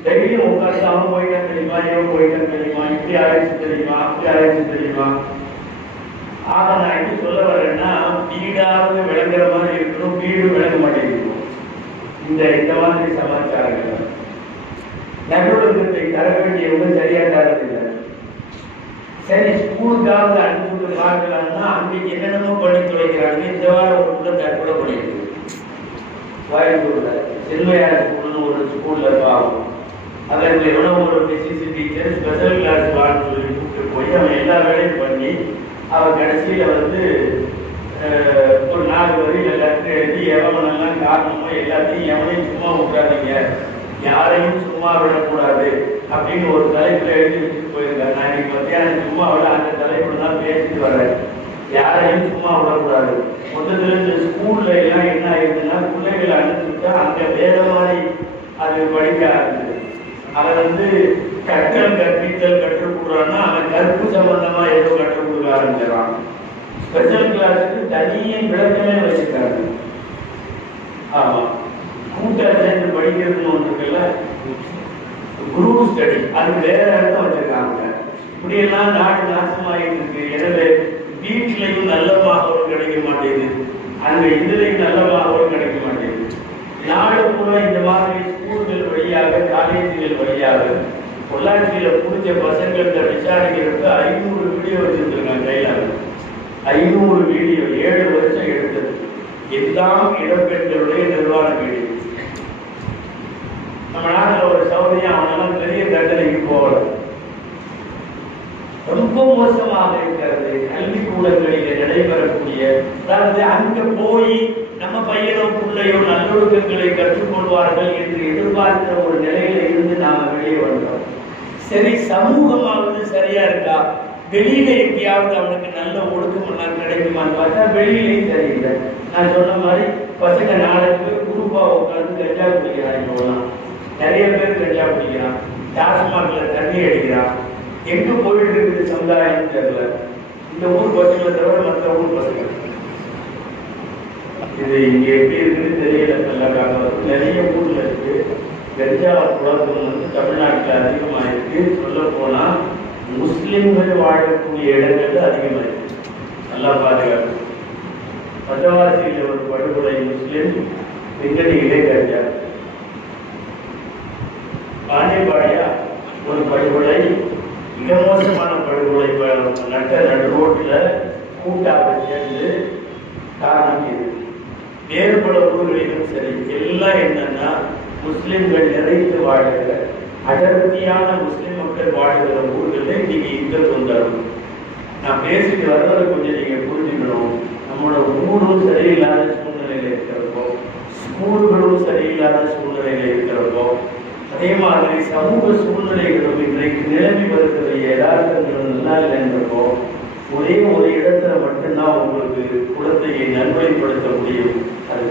தைரியம் உட்காந்து அவன் போயிட்டான் தெரியுமா, இவன் போயிட்டான் தெரியுமா, இப்படி ஆராய்ச்சி தெரியுமா, அப்படி ஆராய்ச்சி தெரியுமா. ஆக நான் என்ன சொல்ல வர்றேன்னா, வீடாவது விளங்குற மாதிரி இருக்கணும், வீடு விளங்க மாட்டேங்குது. இந்த மாதிரி சமாச்சாரங்கள் நகரத்தை தர வேண்டியவங்க சரியா தரதில்லை. சரி, ஸ்கூலுக்காவது அனுப்பிட்டு பார்க்கலாம்னா அன்றைக்கு என்னென்னமோ பண்ணி தொலைக்கிறாங்க. இந்த வாரம் ஒரு கூட தற்கொலை பண்ணிருக்கு கோயம்புத்தூர்ல செல்வையார் ஸ்கூல்னு ஒரு ஸ்கூல்ல பாவம். அதில் எவ்வளோ ஒரு பிசிசி டீச்சர் ஸ்பெஷல் கிளாஸ் வான்னு சொல்லி கூப்பிட்டு போய் அவன் எல்லா வேலையும் பண்ணி அவன் கடைசியில வந்து ஒரு 4 வரியில லெட்டர் எழுதி எவனெல்லாம் காரணமோ எல்லாத்தையும் எவனையும் சும்மா விட்டுறாதீங்க, யாரையும் சும்மா விடக்கூடாது அப்படின்னு ஒரு தலைப்புல எழுதி வச்சுட்டு போயிருக்காரு. நான் இன்னைக்கு மத்தியானம் சும்மா விட அந்த தலைப்புல தான் பேசிட்டு வர்றேன். யாரையும் சும்மா விடக்கூடாது. மொத்தத்துல இந்த ஸ்கூல்ல எல்லாம் என்ன ஆயிடுதுன்னா, பிள்ளைகளை அனுப்பிச்சுட்டா அங்க வேற மாதிரி அது படிக்க ஆரம்பிச்சு. அதை வந்து கற்றல் கற்பித்தல் கற்றுக் கொடுறான்னா அவன் கற்பு சம்பந்தமா ஏதோ கற்றுக் கொடுக்க ஆரம்பிச்சிடறான். ஸ்பெஷல் கிளாஸுக்கு தனியே விளக்கமே வச்சுக்கிறாங்க. ஆமா, கூட்ட சேர்ந்து படிக்கிறதுன்னு ஒன்று இருக்குல்ல, குரூப் ஸ்டடி, அதுக்கு வேற அர்த்தம் வச்சிருக்காங்க. இப்படியெல்லாம் நாடு நாசமாயிட்டு இருக்கு. எனவே வீட்டிலையும் நல்ல மாகோல் கிடைக்க மாட்டேங்குது, அங்க இதுலையும் நல்ல மாகோல் கிடைக்க மாட்டேங்குது. நாடு பூரா இந்த மாதிரி ஸ்கூல்கள் வழியாக காலேஜுகள் வழியாக பொள்ளாச்சியில பிடிச்ச பசங்கள்கிட்ட விசாரிக்கிறதுக்கு 500 வீடியோ வச்சிருக்காங்க கையில. 500 வீடியோ 7 வருஷம் எடுத்தது. எல்லாம் இடம்பெற்றவருடைய நிர்வாண வீடியோ. நம்ம நாட்டில் ஒரு சௌகரியம், அவனெல்லாம் பெரிய தண்டனைக்கு போகல. ரொம்ப மோசமாக இருக்கிறது கல்விக்கூடங்களில் நடைபெறக்கூடிய. அதாவது அங்க போய் நம்ம பையனோ பிள்ளையோ நல்லொழுக்கங்களை கற்றுக்கொள்வார்கள் என்று எதிர்பார்க்கிற ஒரு நிலையில இருந்து நாம வெளியே வந்தோம். சரி, சமூகமாவது சரியா இருக்கா, வெளியில எங்கேயாவது அவனுக்கு நல்ல ஒழுக்கம் எல்லாம் கிடைக்குமான்னு பார்த்தா வெளியிலையும் சரியில்லை. நான் சொன்ன மாதிரி பசங்க 4 பேர் குரூப்பா உட்காந்து கஞ்சா குடிக்கிறான். நிறைய பேர் கஞ்சா குடிக்கிறான், டாஸ்மாக்ல தண்ணி அடிக்கிறான். எங்க போயிட்டு இருக்குது சமுதாயம் தெரியல. இந்த ஊர் பசங்களை தவிர மற்ற ஊர் பசங்க இது இங்க எப்படி இருக்குன்னு தெரியல. நிறைய ஊர்ல இருக்கு. கஞ்சா புழக்கம் வந்து தமிழ்நாட்டில் அதிகமாக இருக்கு. சொல்ல போனா முஸ்லிம்கள் வாழக்கூடிய இடங்கள்ல அதிகமாக இருக்கு. நல்லா பாதுகாப்பு. பட்டவாசியில் ஒரு படுகொலை முஸ்லிம், பின்னணியிலே கஞ்சா. பாண்டியபாடியா ஒரு படுகொலை, மிக மோசமான படுகொலை. நடு ரோட்டில் கூட்டாக சேர்ந்து காரணம் இது. வேறு பல ஊர்களிலும் சரி, எல்லாம் என்னன்னா முஸ்லிம்கள் நிறைந்து வாழுகிற அடர்த்தியான முஸ்லிம் மக்கள் வாழுகிற ஊர்களில் இன்னைக்கு இந்த தொந்தரவு. நான் பேசிட்டு வர்றதை கொஞ்சம் நீங்க புரிஞ்சுக்கணும். நம்மளோட ஊரும் சரியில்லாத சூழ்நிலையில இருக்கிறப்போ, ஸ்கூல்களும் சரியில்லாத சூழ்நிலையில இருக்கிறப்போ, அதே மாதிரி சமூக சூழ்நிலைகளும் இன்றைக்கு நிலைமை வருகிற யதார்த்தங்களும் நல்லா இல்லைன்றப்போ, ஒரே ஒரு இடத்துல மட்டும்தான் உங்களுக்கு குழந்தையை நல்வழிப்படுத்த முடியும். அது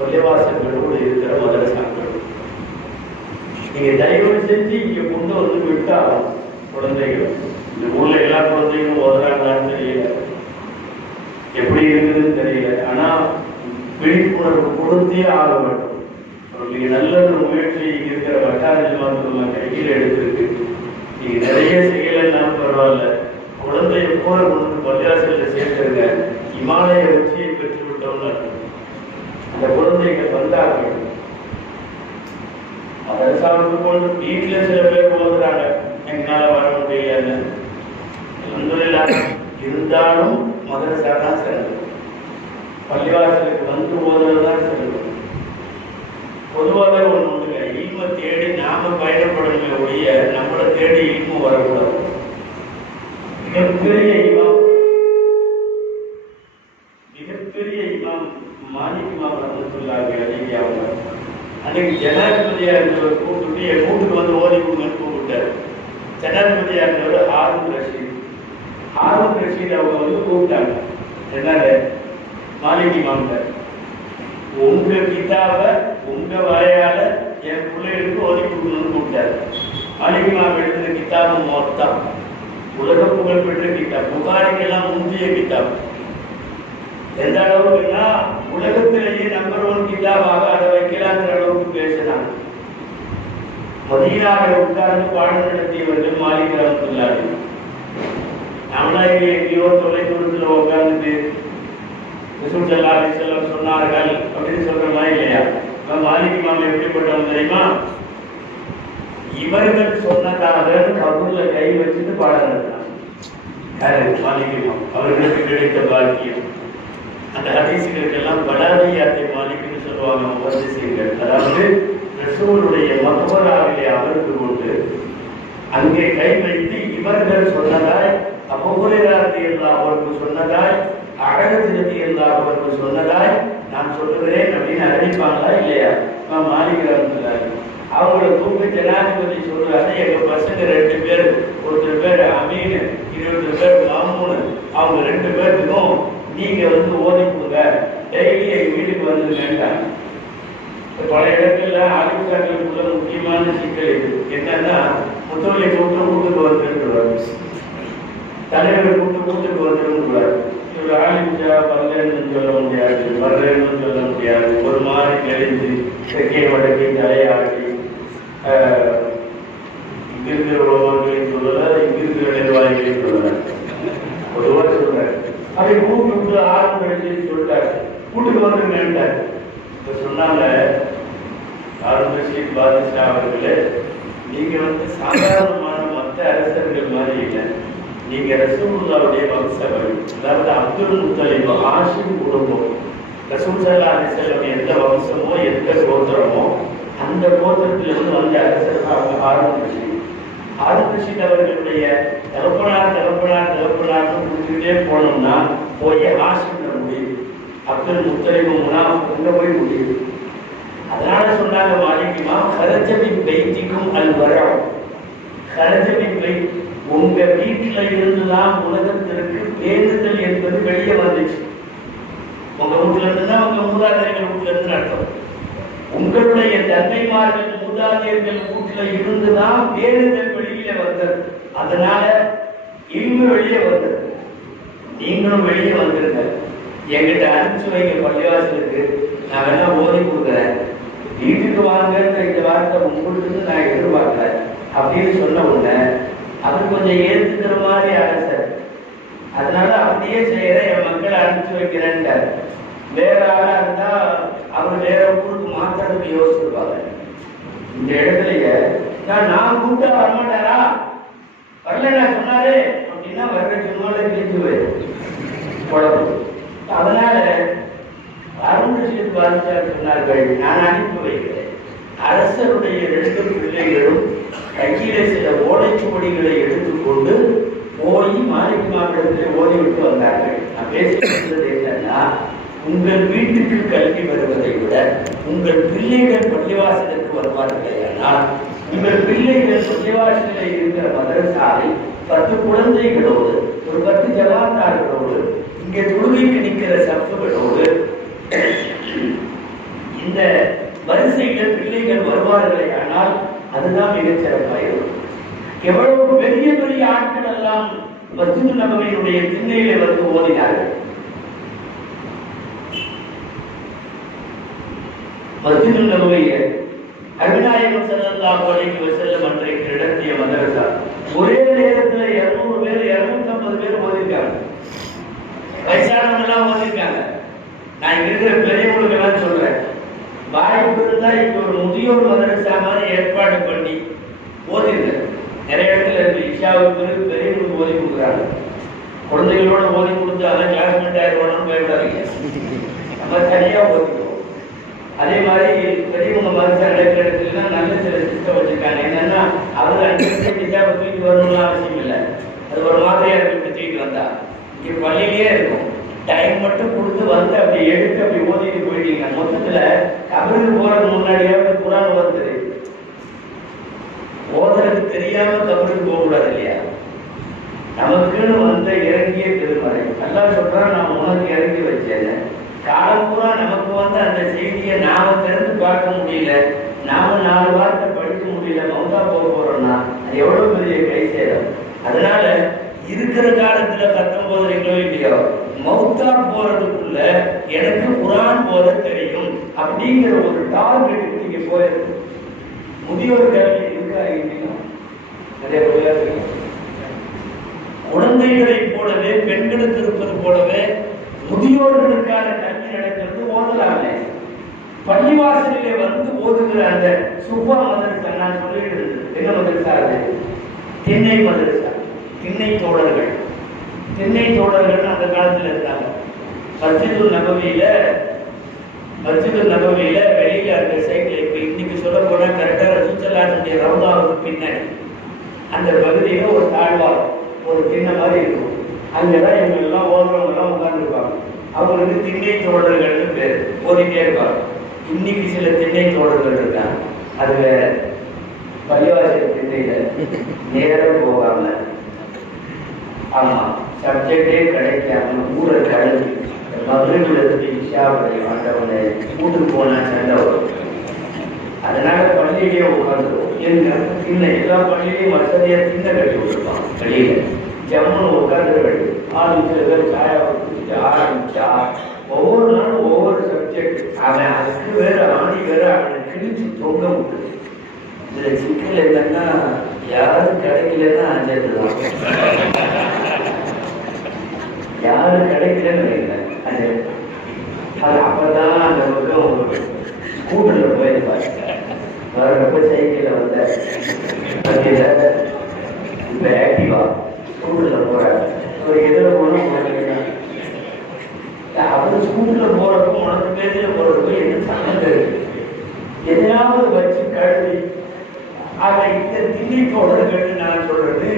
பள்ளிவாசல்களோடு இருக்கிற மதரசாக்கள். நீங்க தயவு செஞ்சு இங்க கொண்டு வந்து விட்டாலும் குழந்தைகள், இந்த ஊர்ல எல்லா குழந்தைகளும் ஓதுறாங்களான்னு தெரியல, எப்படி இருக்குதுன்னு தெரியல. ஆனா விழிப்புணர்வு கொடுத்தே ஆக வேண்டும். நீங்க நல்ல ஒரு முயற்சி இருக்கிற வட்டார ஜமாத்துமா கையில் எடுத்திருக்கு. நீங்க நிறைய செய்யலைன்னாலும் பரவாயில்ல, குழந்தைய போல கொண்டு பள்ளிவாசல்ல சேர்த்துருங்க. இமாலய வெற்றியை பெற்று விட்டோம்னு அந்த குழந்தைகள் வந்தார்கள். மதரசாவுக்கு கொண்டு வீட்டுல சில பேர் ஓதுறாங்க, எங்களால வர முடியல. இருந்தாலும் மதரசா தான் சிறந்தது. பள்ளிவாசலுக்கு வந்து ஓதுறதுதான் சிறந்தது. பொதுவாக ஒண்ணுங்க, இல்ம தேடி நாம பயணப்படணுமே ஒழிய நம்மளை தேடி இல்ம வரக்கூடாது. மிகப்பெரிய இமாம் மாலிக் இமாம் ரஹ்மத்துல்லாஹி அலைஹி அவங்க அன்னைக்கு ஜனாதிபதியா இருந்தவர் கூப்பிட்டு என் வீட்டுக்கு வந்து ஓதி கொடுங்கன்னு கூப்பிட்டாரு. ஜனாதிபதியா இருந்தவர் ஹாரூன் ரஷீத் அவங்க வந்து கூப்பிட்டாங்க. என்னங்க மாலிக் இமாம்கிட்ட, உங்க கிதாப உங்க வாயால என் பிள்ளைகளுக்கு ஓதி கொடுக்கணும்னு கூப்பிட்டாரு. மாலிக் இமாம் எழுதின கிதாபு மொத்தம் உலக புகழ் பெற்ற கிதாப், புகாரிக்கெல்லாம் முந்தைய கிதாப். எந்த அளவுக்குன்னா உலகத்திலேயே நம்பர் 1 கிதாபாக அதை வைக்கலாங்கிற அளவுக்கு பேசினாங்க. மதீனாவில் உட்கார்ந்து பாடம் நடத்தியவர்கள் மாலிக் ரஹ்மத்துல்லாஹி. நம்மளா எங்கேயோ தொலைதூரத்தில் உட்கார்ந்துட்டு ரசூல் ஸல்லல்லாஹு அலைஹி வஸல்லம் சொன்னார்கள் அப்படின்னு சொல்றோமா இல்லையா? மாலிக் இமாம் எப்படிப்பட்டவங்க தெரியுமா? இவர்கள் சொன்னதாக கபூர்ல கை வச்சுட்டு பாடம் நடத்தினாங்க. மாலிக் இமாம் அவர்களுக்கு கிடைத்த பாக்கியம். அந்த ஹதீஸ்களுக்கெல்லாம் பலாதியாத்தை மாலிக்னு சொல்லுவாங்க முஹத்திஸீன்கள். அதாவது ரசூலுடைய மக்பராவிலே அமர்ந்து கொண்டு அங்கே கை வைத்து இவர்கள் சொன்னதாய், அபூ ஹுரைரா ரலியல்லாஹு அவருக்கு சொன்னதாய், அனஸ் ரலியல்லாஹு அவருக்கு சொன்னதாய் நான் சொல்லுகிறேன் அப்படின்னு அறிவிப்பாங்களா இல்லையா? மாலிக் ரஹ்மத்துல்லாஹி அவங்கள கூப்பிட்டு ஜனாதிபதி சொல்றாரு, எங்க பசங்க 2 பேர், ஒருத்தர் பேர் அமீன், 20 பேர் மாமூன், அவங்க 2 பேருக்கும் நீங்க வந்து ஓதி கொடுங்க, டெய்லி எங்க வீட்டுக்கு வந்து வேண்டாம். பல இடங்கள்ல ஆதிசாக்களுக்குள்ள முக்கியமான சிக்கல் இது என்னன்னா, முத்தவள்ளி கூப்பிட்டு வீட்டுக்கு வந்துருக்கிறார், தலைவர் கூப்பிட்டு வீட்டுக்கு வந்துருக்கிறார். இவர் ஆலிஞ்சா வரலன்னு சொல்ல முடியாது, வரலன்னு சொல்ல முடியாது. ஒரு மாதிரி கழிஞ்சு தெற்கே வடக்கே தலையாட்டி இங்க இருக்கிற உலகங்களையும் சொல்லல, இங்க இருக்கிற நிர்வாகிகளையும் சொல்லல, பொதுவாக சொல்றாரு. அப்படி கூப்பிட்டு 6 கழிச்சு சொல்லிட்டாரு, வீட்டுக்கு வந்துருங்கன்ட்டார். இப்ப சொன்னாங்க ஹாரூன் ரஷீத் பாதுஷா அவர்களே, நீங்க வந்து சாதாரணமான மற்ற அரசர்கள் மாதிரி இல்லை, நீங்க ரசூலுல்லாஹ்வுடைய வம்சவழி. அதாவது அப்துல் முத்தலிப் ஹாஷிம் குடும்பம். ரசூல் ஸல்லல்லாஹு அலைஹி வஸல்லம் எந்த வம்சமோ எந்த கோத்திரமோ அந்த கோத்திரத்திலிருந்து வந்த அரசர் தான் அவங்க ஹாரூன் ரஷீத். ஹாரூன் ரஷீத் அவர்களுடைய தகப்பனார்னு கொடுத்துட்டே போனோம்னா போய் ஹாஷிம் முடியுது, அப்துல் முத்தலிப் முனாஃபிக் போய் முடியுது. அதனால சொன்னாங்க மாலிக் இமாம், ஹரஜபின் பைத்திக்கும் அல்வரம். ஹரஜபின் பைத், உங்க வீட்டுல இருந்துதான் உலகத்திற்கு பேணுதல் என்பது வெளியே வந்துச்சு. உங்க வீட்டுல இருந்துதான் உங்க மூதாதையர்கள் வீட்டுல இருந்து அர்த்தம். உங்களுடைய தந்தைமார்கள் மூதாதையர்கள் வீட்டுல இருந்துதான் பேணுதல் வெளியில வந்தது. அதனால இல்மு வெளியே வந்தது. நீங்களும் வெளியே வந்துருங்க, என்கிட்ட அனுப்பிச்சு வைங்க பள்ளிவாசலுக்கு, நான் வேணா ஓதி கொடுக்குறேன், வீட்டுக்கு வாங்கன்ற இந்த வார்த்தை உங்களுக்கு நான் எதிர்பார்க்கிறேன் அப்படின்னு சொன்ன உடனே அது கொஞ்சம் ஏற்றுக்கிற மாதிரி அரசர். அதனால அப்படியே செய்யறேன், என் மக்களை அனுப்பிச்சு வைக்கிறேன்ட்டார். வேற ஆளா இருந்தா அவர் வேற ஊருக்கு மாத்திரத்துக்கு யோசிச்சிருப்பாங்க. இந்த இடத்துலயே நான் கூப்பிட்டா வரமாட்டாரா, வரல நான் சொன்னாரு அப்படின்னா வர்ற சொன்னாலே கிழிஞ்சு போயிடும். அதனால ஹாரூன் ரஷீத் பாதுஷா சொன்னார்கள், நான் அனுப்பி வைக்கிறேன், அரசருடைய 2 பிள்ளைகளும் கையிலே சில ஓலைச்சுவடிகளை எடுத்துக்கொண்டு போய் மாலிக் மாவட்டத்தில் ஓடி விட்டு வந்தார்கள். நான் பேசுகிறது என்னன்னா, உங்கள் வீட்டுக்கு கல்வி வருவதை விட உங்கள் பிள்ளைகள் பள்ளிவாசலுக்கு வருவார்களே, ஆனால் உங்கள் பிள்ளைகள் பள்ளிவாசலில் இருக்கிற மதரசாலை 10 குழந்தைகளோடு ஒரு 10 ஜமாத்தார்களோடு இங்கே தொழுகைக்கு நிற்கிற சப்புகளோடு இந்த வரிசைகள் பிள்ளைகள் வருவார்களே, ஆனால் அதுதான் மிகச்சிறப்பாயிருக்கும். எவ்வளவு பெரிய பெரிய ஆட்கள் எல்லாம் மஸ்ஜிது நபவியினுடைய திண்ணையிலே வந்து ஓதினார்கள். மஸ்ஜிது நபவியை அருநாயகம் ஸல்லல்லாஹு அலைஹி வஸல்லம் அன்றைக்கு நடத்திய மதரசா ஒரே நேரத்தில் 200 பேர் 250 பேர் ஓதிருக்காங்க. வயசானவங்க எல்லாம் ஓதிருக்காங்க. நான் இங்க இருக்கிற பெரியவங்களுக்கு எல்லாம் சொல்றேன், வாய்ப்பு இருந்தா இங்க ஒரு முதியோர் மதரசா மாதிரி ஏற்பாடு பண்ணி ஓதிருங்க. நிறைய இடத்துல இருக்கு. இஷாவுக்கு பெரியவங்களுக்கு ஓதி கொடுக்குறாங்க. குழந்தைகளோட ஓதி கொடுத்து அதான் கிளாஸ்மேட் ஆயிடுவானு பயப்படாதீங்க. நம்ம தனியா ஓதிக்குவோம். அதே மாதிரி பெரியவங்க மதரசா நடக்கிற இடத்துல நல்ல சில சிஸ்டம் வச்சிருக்காங்க. என்னன்னா அவங்க இஷாவை தூக்கி வரணும்னு அவசியம் இல்லை. அது ஒரு மாதிரியா இருக்கு. தூக்கிட்டு வந்தா இங்க பள்ளியிலேயே இருக்கும். டைம் மட்டும் கொடுத்து வந்து அப்படி எடுத்து அப்படி ஓதிட்டு போயிட்டீங்க. மொத்தத்துல கபருக்கு போறதுக்கு முன்னாடியாவது குரான் வருது. ஓதுறது தெரியாம கபருக்கு போக கூடாது இல்லையா? நமக்குன்னு வந்த இறங்கிய திருமறை அல்லாஹ் சொல்றான், நான் உனக்கு இறங்கி வச்சேன். காலம் பூரா நமக்கு வந்து அந்த செய்தியை நாம திறந்து பார்க்க முடியல, நாம 4 வார்த்தை படிக்க முடியல, மௌத்தா போக போறோம்னா அது எவ்வளவு பெரிய கை சேரும். அதனால இருக்கிற காலத்துல 19 இல்லையோ மௌத்தா போறதுக்குள்ள எனக்கு குரான் போத தெரியும் அப்படிங்கிற ஒரு டார்கெட் நீங்க போயிருக்கு. முதியோர் கல்வி இருக்கா இல்லையா? நிறைய குழந்தைகளை போலவே பெண்களுக்கு இருப்பது போலவே முதியோர்களுக்கான கல்வி நடக்கிறது. ஓதலாமே பள்ளிவாசலிலே வந்து ஓதுகிற அந்த சுபா மதரசா நான் சொல்லிட்டு இருந்தது. என்ன மதரசா? அது திண்ணை மதரசா. திண்ணை தோழர்கள் அந்த காலத்துல இருந்தாங்க. மஸ்ஜிதுல் நபவியில வெளியில இருக்க சைட்ல இப்ப இன்னைக்கு சொல்ல போனா கரெக்டா ரசூலுல்லாஹ்வுடைய ரவுதாவுக்கு பின்னாடி அந்த பகுதியில ஒரு தாழ்வாரம், ஒரு திண்ணை மாதிரி இருக்கும். அங்கதான் இவங்க எல்லாம் ஓதுறவங்க எல்லாம் உட்கார்ந்து இருப்பாங்க. அவங்களுக்கு திண்ணை தோழர்கள்னு பேர். ஓதிட்டே இருப்பாங்க. இன்னைக்கு சில திண்ணை தோழர்கள் இருக்காங்க. அதுல பள்ளிவாசல் திண்ணையில நேரம் போகாம, ஆமா சப்ஜெக்டே கிடைக்காம ஊரை கலந்து மதுரைக்கு இஷாவுடைய ஆண்டவனை கூட்டு போனா சண்டை வரும். அதனால பள்ளியிலேயே உட்காந்துருவோம். எல்லா பள்ளியிலையும் வசதியா திண்ணை கட்டி விட்டுருப்பான். வெளியில ஜம்முன்னு உட்காந்து வேண்டிய ஆளு சில பேர் சாயா ஆரம்பிச்சா ஒவ்வொரு நாளும் ஒவ்வொரு சப்ஜெக்ட். அவன் அதுக்கு வேற ஆணி வேற அவனை கிழிச்சு தொங்க விட்டு. இதுல சிக்கல் என்னன்னா யாரும் கிடைக்கலன்னா அஞ்சது தான். யாரும் கிடைக்கலன்னு வைக்கிறேன். அது அப்பதான் அந்த பக்கம் கூட்டுல போயிருப்பாரு. வரப்ப சைக்கிள்ல வந்த இப்ப ஆக்டிவா ஸ்கூல்ல போறாரு. ஒரு எதிர போனா அவரு ஸ்கூல்ல போறப்போ உனக்கு பேசில போறப்போ என்ன சம்மந்தம் இருக்கு? எதையாவது வச்சு கழுவி ஆக இந்த திண்ணை தோழர்கள் நான் சொல்றது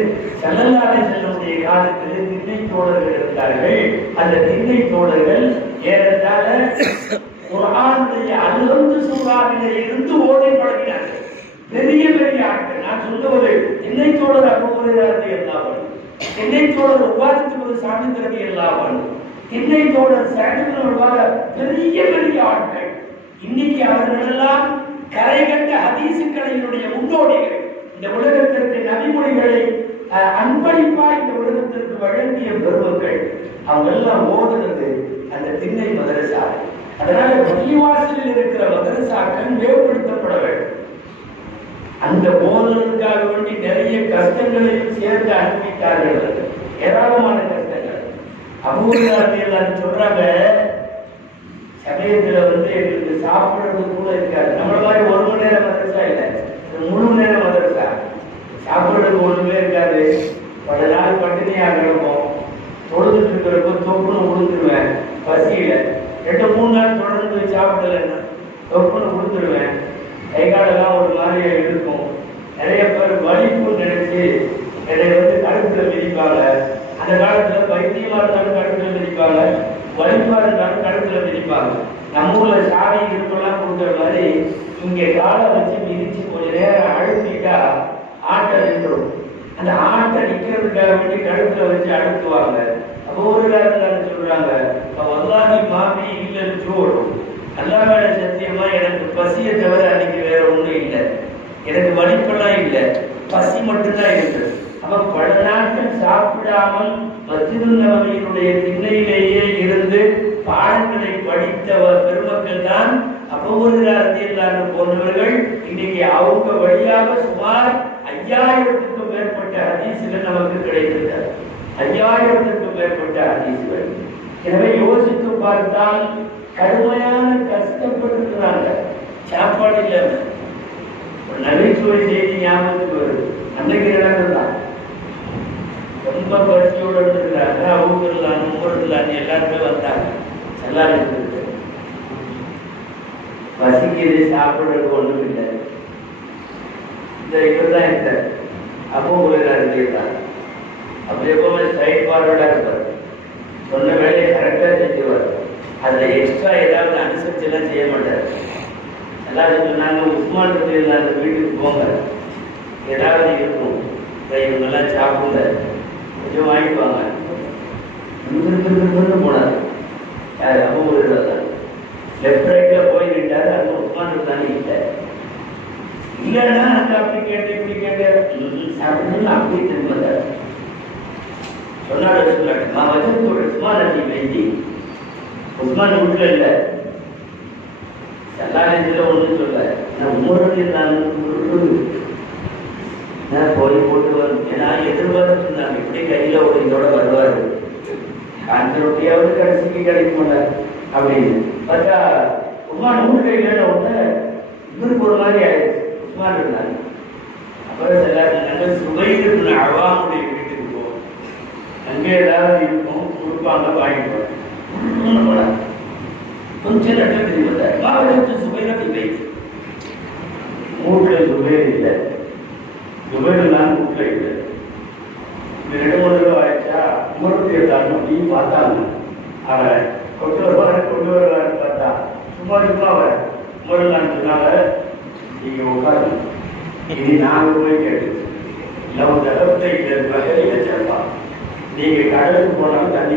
ஸல்லல்லாஹு அலைஹி வஸல்லம் காலத்தில் திண்ணை தோழர்கள் இருந்தார்கள். அந்த திண்ணை தோழர்கள் ஏறத்தாழ குர்ஆனுடைய அல்ஹம்து சூராவிலே இருந்து ஓதி பழகினார்கள். பெரிய பெரிய ஆட்கள். நான் சொல்லுவது திண்ணை தோழர் அபூ ஹுரைரா ரலியல்லாஹு அன்ஹு, திண்ணை தோழர் உபாதத்து சாமித் ரலியல்லாஹு அன்ஹு, திண்ணை தோழர் சஅத் இப்னு உபாதா, பெரிய பெரிய ஆட்கள். இன்னைக்கு அவர்களெல்லாம் கரை கண்ட ஹதீசுகளினுடைய முன்னோடிகள். இந்த உலகத்திற்கு நபிமொழிகளை அன்பளிப்பா இந்த உலகத்திற்கு வழங்கிய பெருமக்கள். அவங்க எல்லாம் ஓதுனது அந்த திண்ணை மதரசா. அதனால பள்ளிவாசலில் இருக்கிற மதரசாக்கள் மேம்படுத்தப்பட வேண்டும். அந்த ஓதுனதுக்காக வேண்டி நிறைய கஷ்டங்களையும் சேர்த்து அனுப்பித்தார்கள். ஏராளமான கஷ்டங்கள். அபூ ஹுரைரா ரலியல்லாஹு அன்ஹு சொல்றாங்க, சமயத்துல எங்களுக்கு சாப்பிடுறது கூட இருக்காது. நம்மள மாதிரி 1 மணி நேரம் மதரசா இல்லை, முழு நேரம் மதரசா. சாப்பிடுறதுக்கு ஒண்ணுமே இருக்காது. பல நாள் பட்டினியா கிடப்போம். தொழுதுட்டு இருக்கிறப்போ தொப்புன்னு உளுந்துருவேன். பசியில 2-3 நாள் தொடர்ந்து சாப்பிடலன்னா தொப்புன்னு உளுந்துருவேன். கை காலெல்லாம் ஒரு மாதிரியா இருக்கும். நிறைய பேர் வலிப்பு நினைச்சு என்னை கழுத்துல மிதிப்பாங்க. அந்த காலத்துல பைத்தியமா இருந்தாலும் கழுத்துல மிதிப்பாங்க, வலிப்பா இருந்தாலும் கழுத்துல மிதிப்பாங்க. நம்ம ஊர்ல சாவி இருப்பெல்லாம் கொடுக்குற மாதிரி இங்க காலை வச்சு மிதிச்சு கொஞ்ச நேரம் அழுத்திட்டா ஆட்டை நின்றும். அந்த ஆட்டை நிக்கிறதுக்காக வேண்டி கழுத்துல வச்சு அழுத்துவாங்க. அப்போ ஒரு நேரம் சொல்றாங்க, வல்லாஹி மாமி இல்லைன்னு சோடும், அல்லா மேல சத்தியமா எனக்கு பசியை தவிர அன்னைக்கு வேற ஒண்ணும் இல்லை, எனக்கு வலிப்பெல்லாம் இல்லை, பசி மட்டும்தான் இருக்கு. அப்ப பல நாட்கள் சாப்பிடாமல் மஸ்ஜிதுன் நபவியினுடைய திண்ணையிலேயே இருந்து பாடங்களை படித்த பெருமக்கள் தான் அபூஹுரைரா போன்றவர்கள். இன்னைக்கு அவங்க வழியாக சுமார் 5000க்கும் மேற்பட்ட ஹதீஸ்கள் நமக்கு கிடைத்திருக்கிறது. 5000க்கும் மேற்பட்ட ஹதீஸ்கள். எனவே யோசித்து பார்த்தால் கடுமையான கஷ்டப்பட்டிருக்கிறாங்க, சாப்பாடு இல்லாம. ஒரு நகைச்சுவை செய்தி ஞாபகத்துக்கு வருது. அன்றைக்கு நடந்ததுதான். ரொம்ப பசியோடு இருக்கிறாங்க. அவங்க உமர்லான்னு எல்லாருமே வந்தாங்க. எல்லாரும் பசிக்கிறது, சாப்பிடுறது ஒன்றும் இல்லை. இந்த இப்பதான் இருக்காரு அபூஹுரைரா இருந்தார். அப்படி எப்பவுமே ஸ்ட்ரைட் ஃபார்வர்டா இருப்பார். சொன்ன வேலையை கரெக்டா செஞ்சுவார். அதுல எக்ஸ்ட்ரா ஏதாவது அனுசரிச்சு எல்லாம் செய்ய மாட்டார். எல்லாரும் சொன்னாங்க, உஸ்மான் ரலியல்லாஹு அந்த வீட்டுக்கு போங்க, ஏதாவது இருக்கும், இவங்கெல்லாம் சாப்பிடுங்க, கொஞ்சம் வாங்கிக்குவாங்க. போனார். அபூஹுரைரா தான் லெஃப்ட் ரைட்ல போய் நின்றாரு. அந்த உஸ்மான் தானே இல்லை. இல்லைன்னா அந்த அப்படி கேட்டு இப்படி கேட்டு சாப்பிட்டு அப்படி திரும்ப சொன்னாரு. நான் வச்சு உஸ்மான் அடி வைத்தி, உஸ்மான் வீட்டுல இல்லை, எல்லா நேரத்தில் ஒன்றும் சொல்ல, நான் உமரத்தில் நான் போய் போட்டு வரும். ஏன்னா எதிர்பார்த்து இருந்தாங்க இப்படி கையில ஒரு இதோட வருவாரு, காஞ்ச ரொட்டியாவது கடைசிக்கு கிடைக்க மாட்டார் அப்படின்னு பார்த்தா உஸ்மான் வீட்டுல இல்லைன்னு ஒண்ணு இவருக்கு ஒரு மாதிரி ஆயிடுச்சு. உஸ்மான் இருந்தாங்க. அப்புறம் எல்லாரும் சுபைர் அவாமுடைய வீட்டுக்கு போவோம், அங்கே ஏதாவது இருக்கும் கொடுப்பாங்க, வாங்கிப்போம். கொஞ்சம் நட்டு தெரியும் சுபைரத்தை வைத்து வீட்டுல சுபைர் இல்லை, சுபைரெல்லாம் வீட்டுல இல்லை. 2-3 தடவை ஆயிடுச்சா உமருடைய அப்படின்னு பார்த்தாங்க. அவன் கொண்டு வருவாரு பார்த்தா சும்மா அவர் உமருல்லான்னு சொன்னாங்க, நீங்க உட்காரு, இனி நாங்க போய் கேட்டு நம்ம தளத்தை இல்லை சேர்ப்பா, நீங்க கடலுக்கு போனாலும் தண்ணி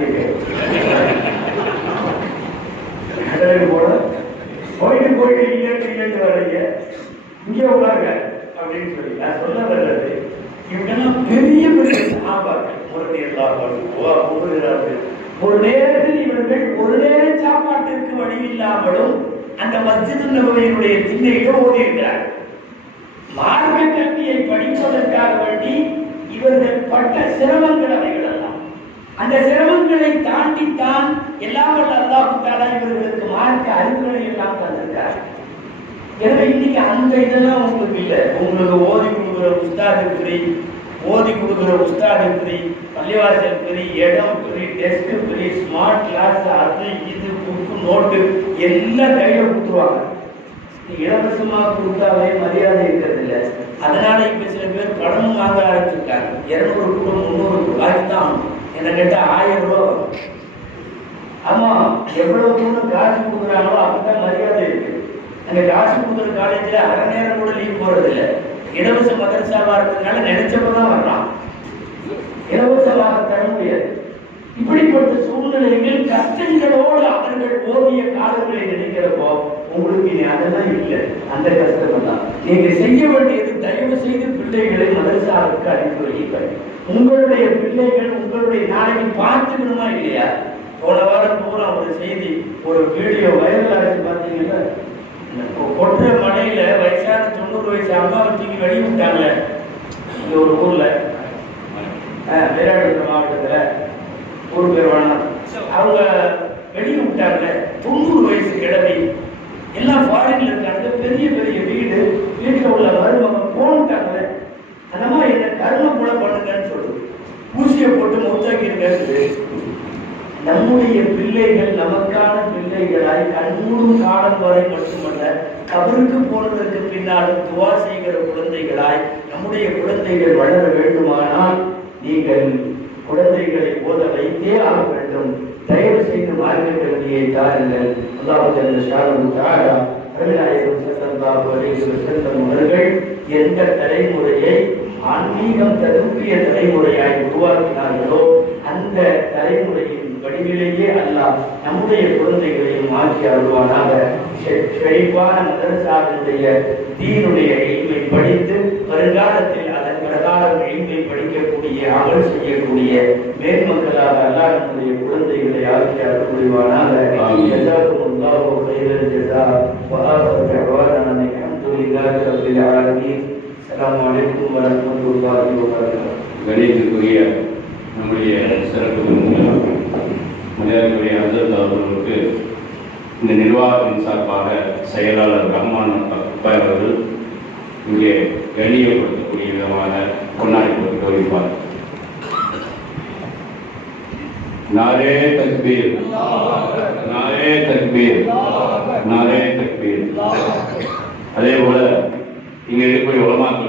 கடலுக்கு போன போயிட்டு இல்லைன்னு வர்றீங்க, இங்கே உட்காருங்க அப்படின்னு சொல்லி நான் சொல்ல வர்றது. இவங்கெல்லாம் பெரிய பெரிய சாப்பாடு ஒரு நேரத்தில் இவர்கள் ஒரு நேர சாப்பாட்டிற்கு வழி இல்லாமலும் அந்த மஸ்ஜிதுன் நபவியினுடைய திண்ணையில ஓடி இருக்கிறார்கள். மார்க்க கல்வியை படிப்பதற்காக வேண்டி இவர்கள் பட்ட சிரமங்கள் அவைகள் எல்லாம். அந்த சிரமங்களை தாண்டித்தான் எல்லாம் வல்ல அல்லாஹ் தஆலா இவர்களுக்கு மார்க்க அறிவுகளை எல்லாம் தந்திருக்கிறார். எனவே இன்னைக்கு அந்த இதெல்லாம் உங்களுக்கு இல்லை. உங்களுக்கு ஓதி கொடுக்குற உஸ்தாது ஃப்ரீ, ஓதி கொடுக்குற உஸ்தாது ஃப்ரீ, பள்ளிவாசல் ஃப்ரீ, இடம் free, desk free, smart class, அது இது புக்கு நோட்டு எல்லாம் கையில கொடுத்துருவாங்க. இலவசமா கொடுத்தாவே மரியாதை இருக்கிறது இல்லை. அதனால இப்ப சில பேர் பணமும் வாங்க ஆரம்பிச்சுட்டாங்க. 200 கூட 300 ரூபாய்க்கு தான் என்ன கேட்டா 1000 ரூபாய். ஆமா, எவ்வளவு தூரம் காசு கொடுக்குறாங்களோ அப்பதான் மரியாதை இருக்கு. அந்த காசு கொடுக்குற காலேஜ்ல அரை நேரம் கூட லீவ் போறது இல்லை. இலவச மதரசாவா இருக்கிறதுனால நினைச்சப்பதான் வரலாம், இலவசமாக தர முடியாது. இப்படிப்பட்ட சூழ்நிலைகள் கஷ்டங்களோடு அவர்கள் ஓதிய காலங்களை நினைக்கிறப்போ உங்களுக்கு அதெல்லாம் இல்லை. அந்த கஷ்டம் தான் நீங்க செய்ய வேண்டியது, தயவு செய்து பிள்ளைகளை மதரசாவுக்கு அனுப்பி வையுங்கள். உங்களுடைய பிள்ளைகள் உங்களுடைய நாளைக்கு பார்த்துக்கணுமா இல்லையா? போன வாரம் பூரா ஒரு செய்தி, ஒரு வீடியோ வைரல் ஆச்சு பார்த்தீங்கன்னா, கொற்ற மலையில வயசான 90 வயசு அம்மாவை தூக்கி வெளியே விட்டாங்க. இங்க ஒரு ஊர்ல, மயிலாடுதுறை மாவட்டத்துல, ஊர் பேர் வேணாம், அவங்க வெளியே விட்டாங்க. 90 வயசு கிழவி, எல்லாம் ஃபாரின்ல இருக்காங்க, பெரிய பெரிய வீடு, வீட்டுல உள்ள மருமகன் போன்ட்டாங்க. அந்த மாதிரி என்ன கர்ம கூட பண்ணுங்கன்னு சொல்லுது, ஊசியை போட்டு மௌத்தாக்கி இருக்காரு. நம்முடைய பிள்ளைகள் நமக்கான பிள்ளைகளாய் கண்மூடும் காலம் வரை மட்டுமல்ல கபருக்கு போனதற்கு பின்னாலும் துவா செய்கிற குழந்தைகளாய் நம்முடைய குழந்தைகள் வளர வேண்டுமானால் நீங்கள் குழந்தைகளை ஓத வைத்தே ஆக வேண்டும். தயவு செய்து மார்க்க கல்வியை தாருங்கள். அவர்கள் எந்த தலைமுறையை ஆன்மீகம் தருப்பிய தலைமுறையாய் உருவாக்கினார்களோ அந்த தலைமுறையின் வடிவிலேயே அல்லாஹ் நம்முடைய குழந்தைகளையும் மாற்றி அருள்வானாக. செழிப்பான மதரசாவினுடைய தீனுடைய எய்மை படித்து வருங்காலத்தில் அதன் பிரகாரம் எய்மை படிக்கக்கூடிய அமல் செய்யக்கூடிய மேன்மக்களாக அல்லாஹ் நம்முடைய குழந்தைகளை ஆக்கி அருள் புரிவானாக. கணிதத்துக்குரிய நம்முடைய சிறப்பு மரியாதைக்குரிய ஹசரத் அவர்களுக்கு இந்த நிர்வாகத்தின் சார்பாக செயலாளர் ரஹ்மான் அக்பாய் அவர்கள் இங்கே கண்ணியப்படுத்தக்கூடிய விதமாக கொண்டாடி போட்டு கௌரவிப்பார். நாரே தக்பீர், நாரே தக்பீர், நாரே தக்பீர். அதே போல இங்கே இருக்கக்கூடிய உலமாக்கள்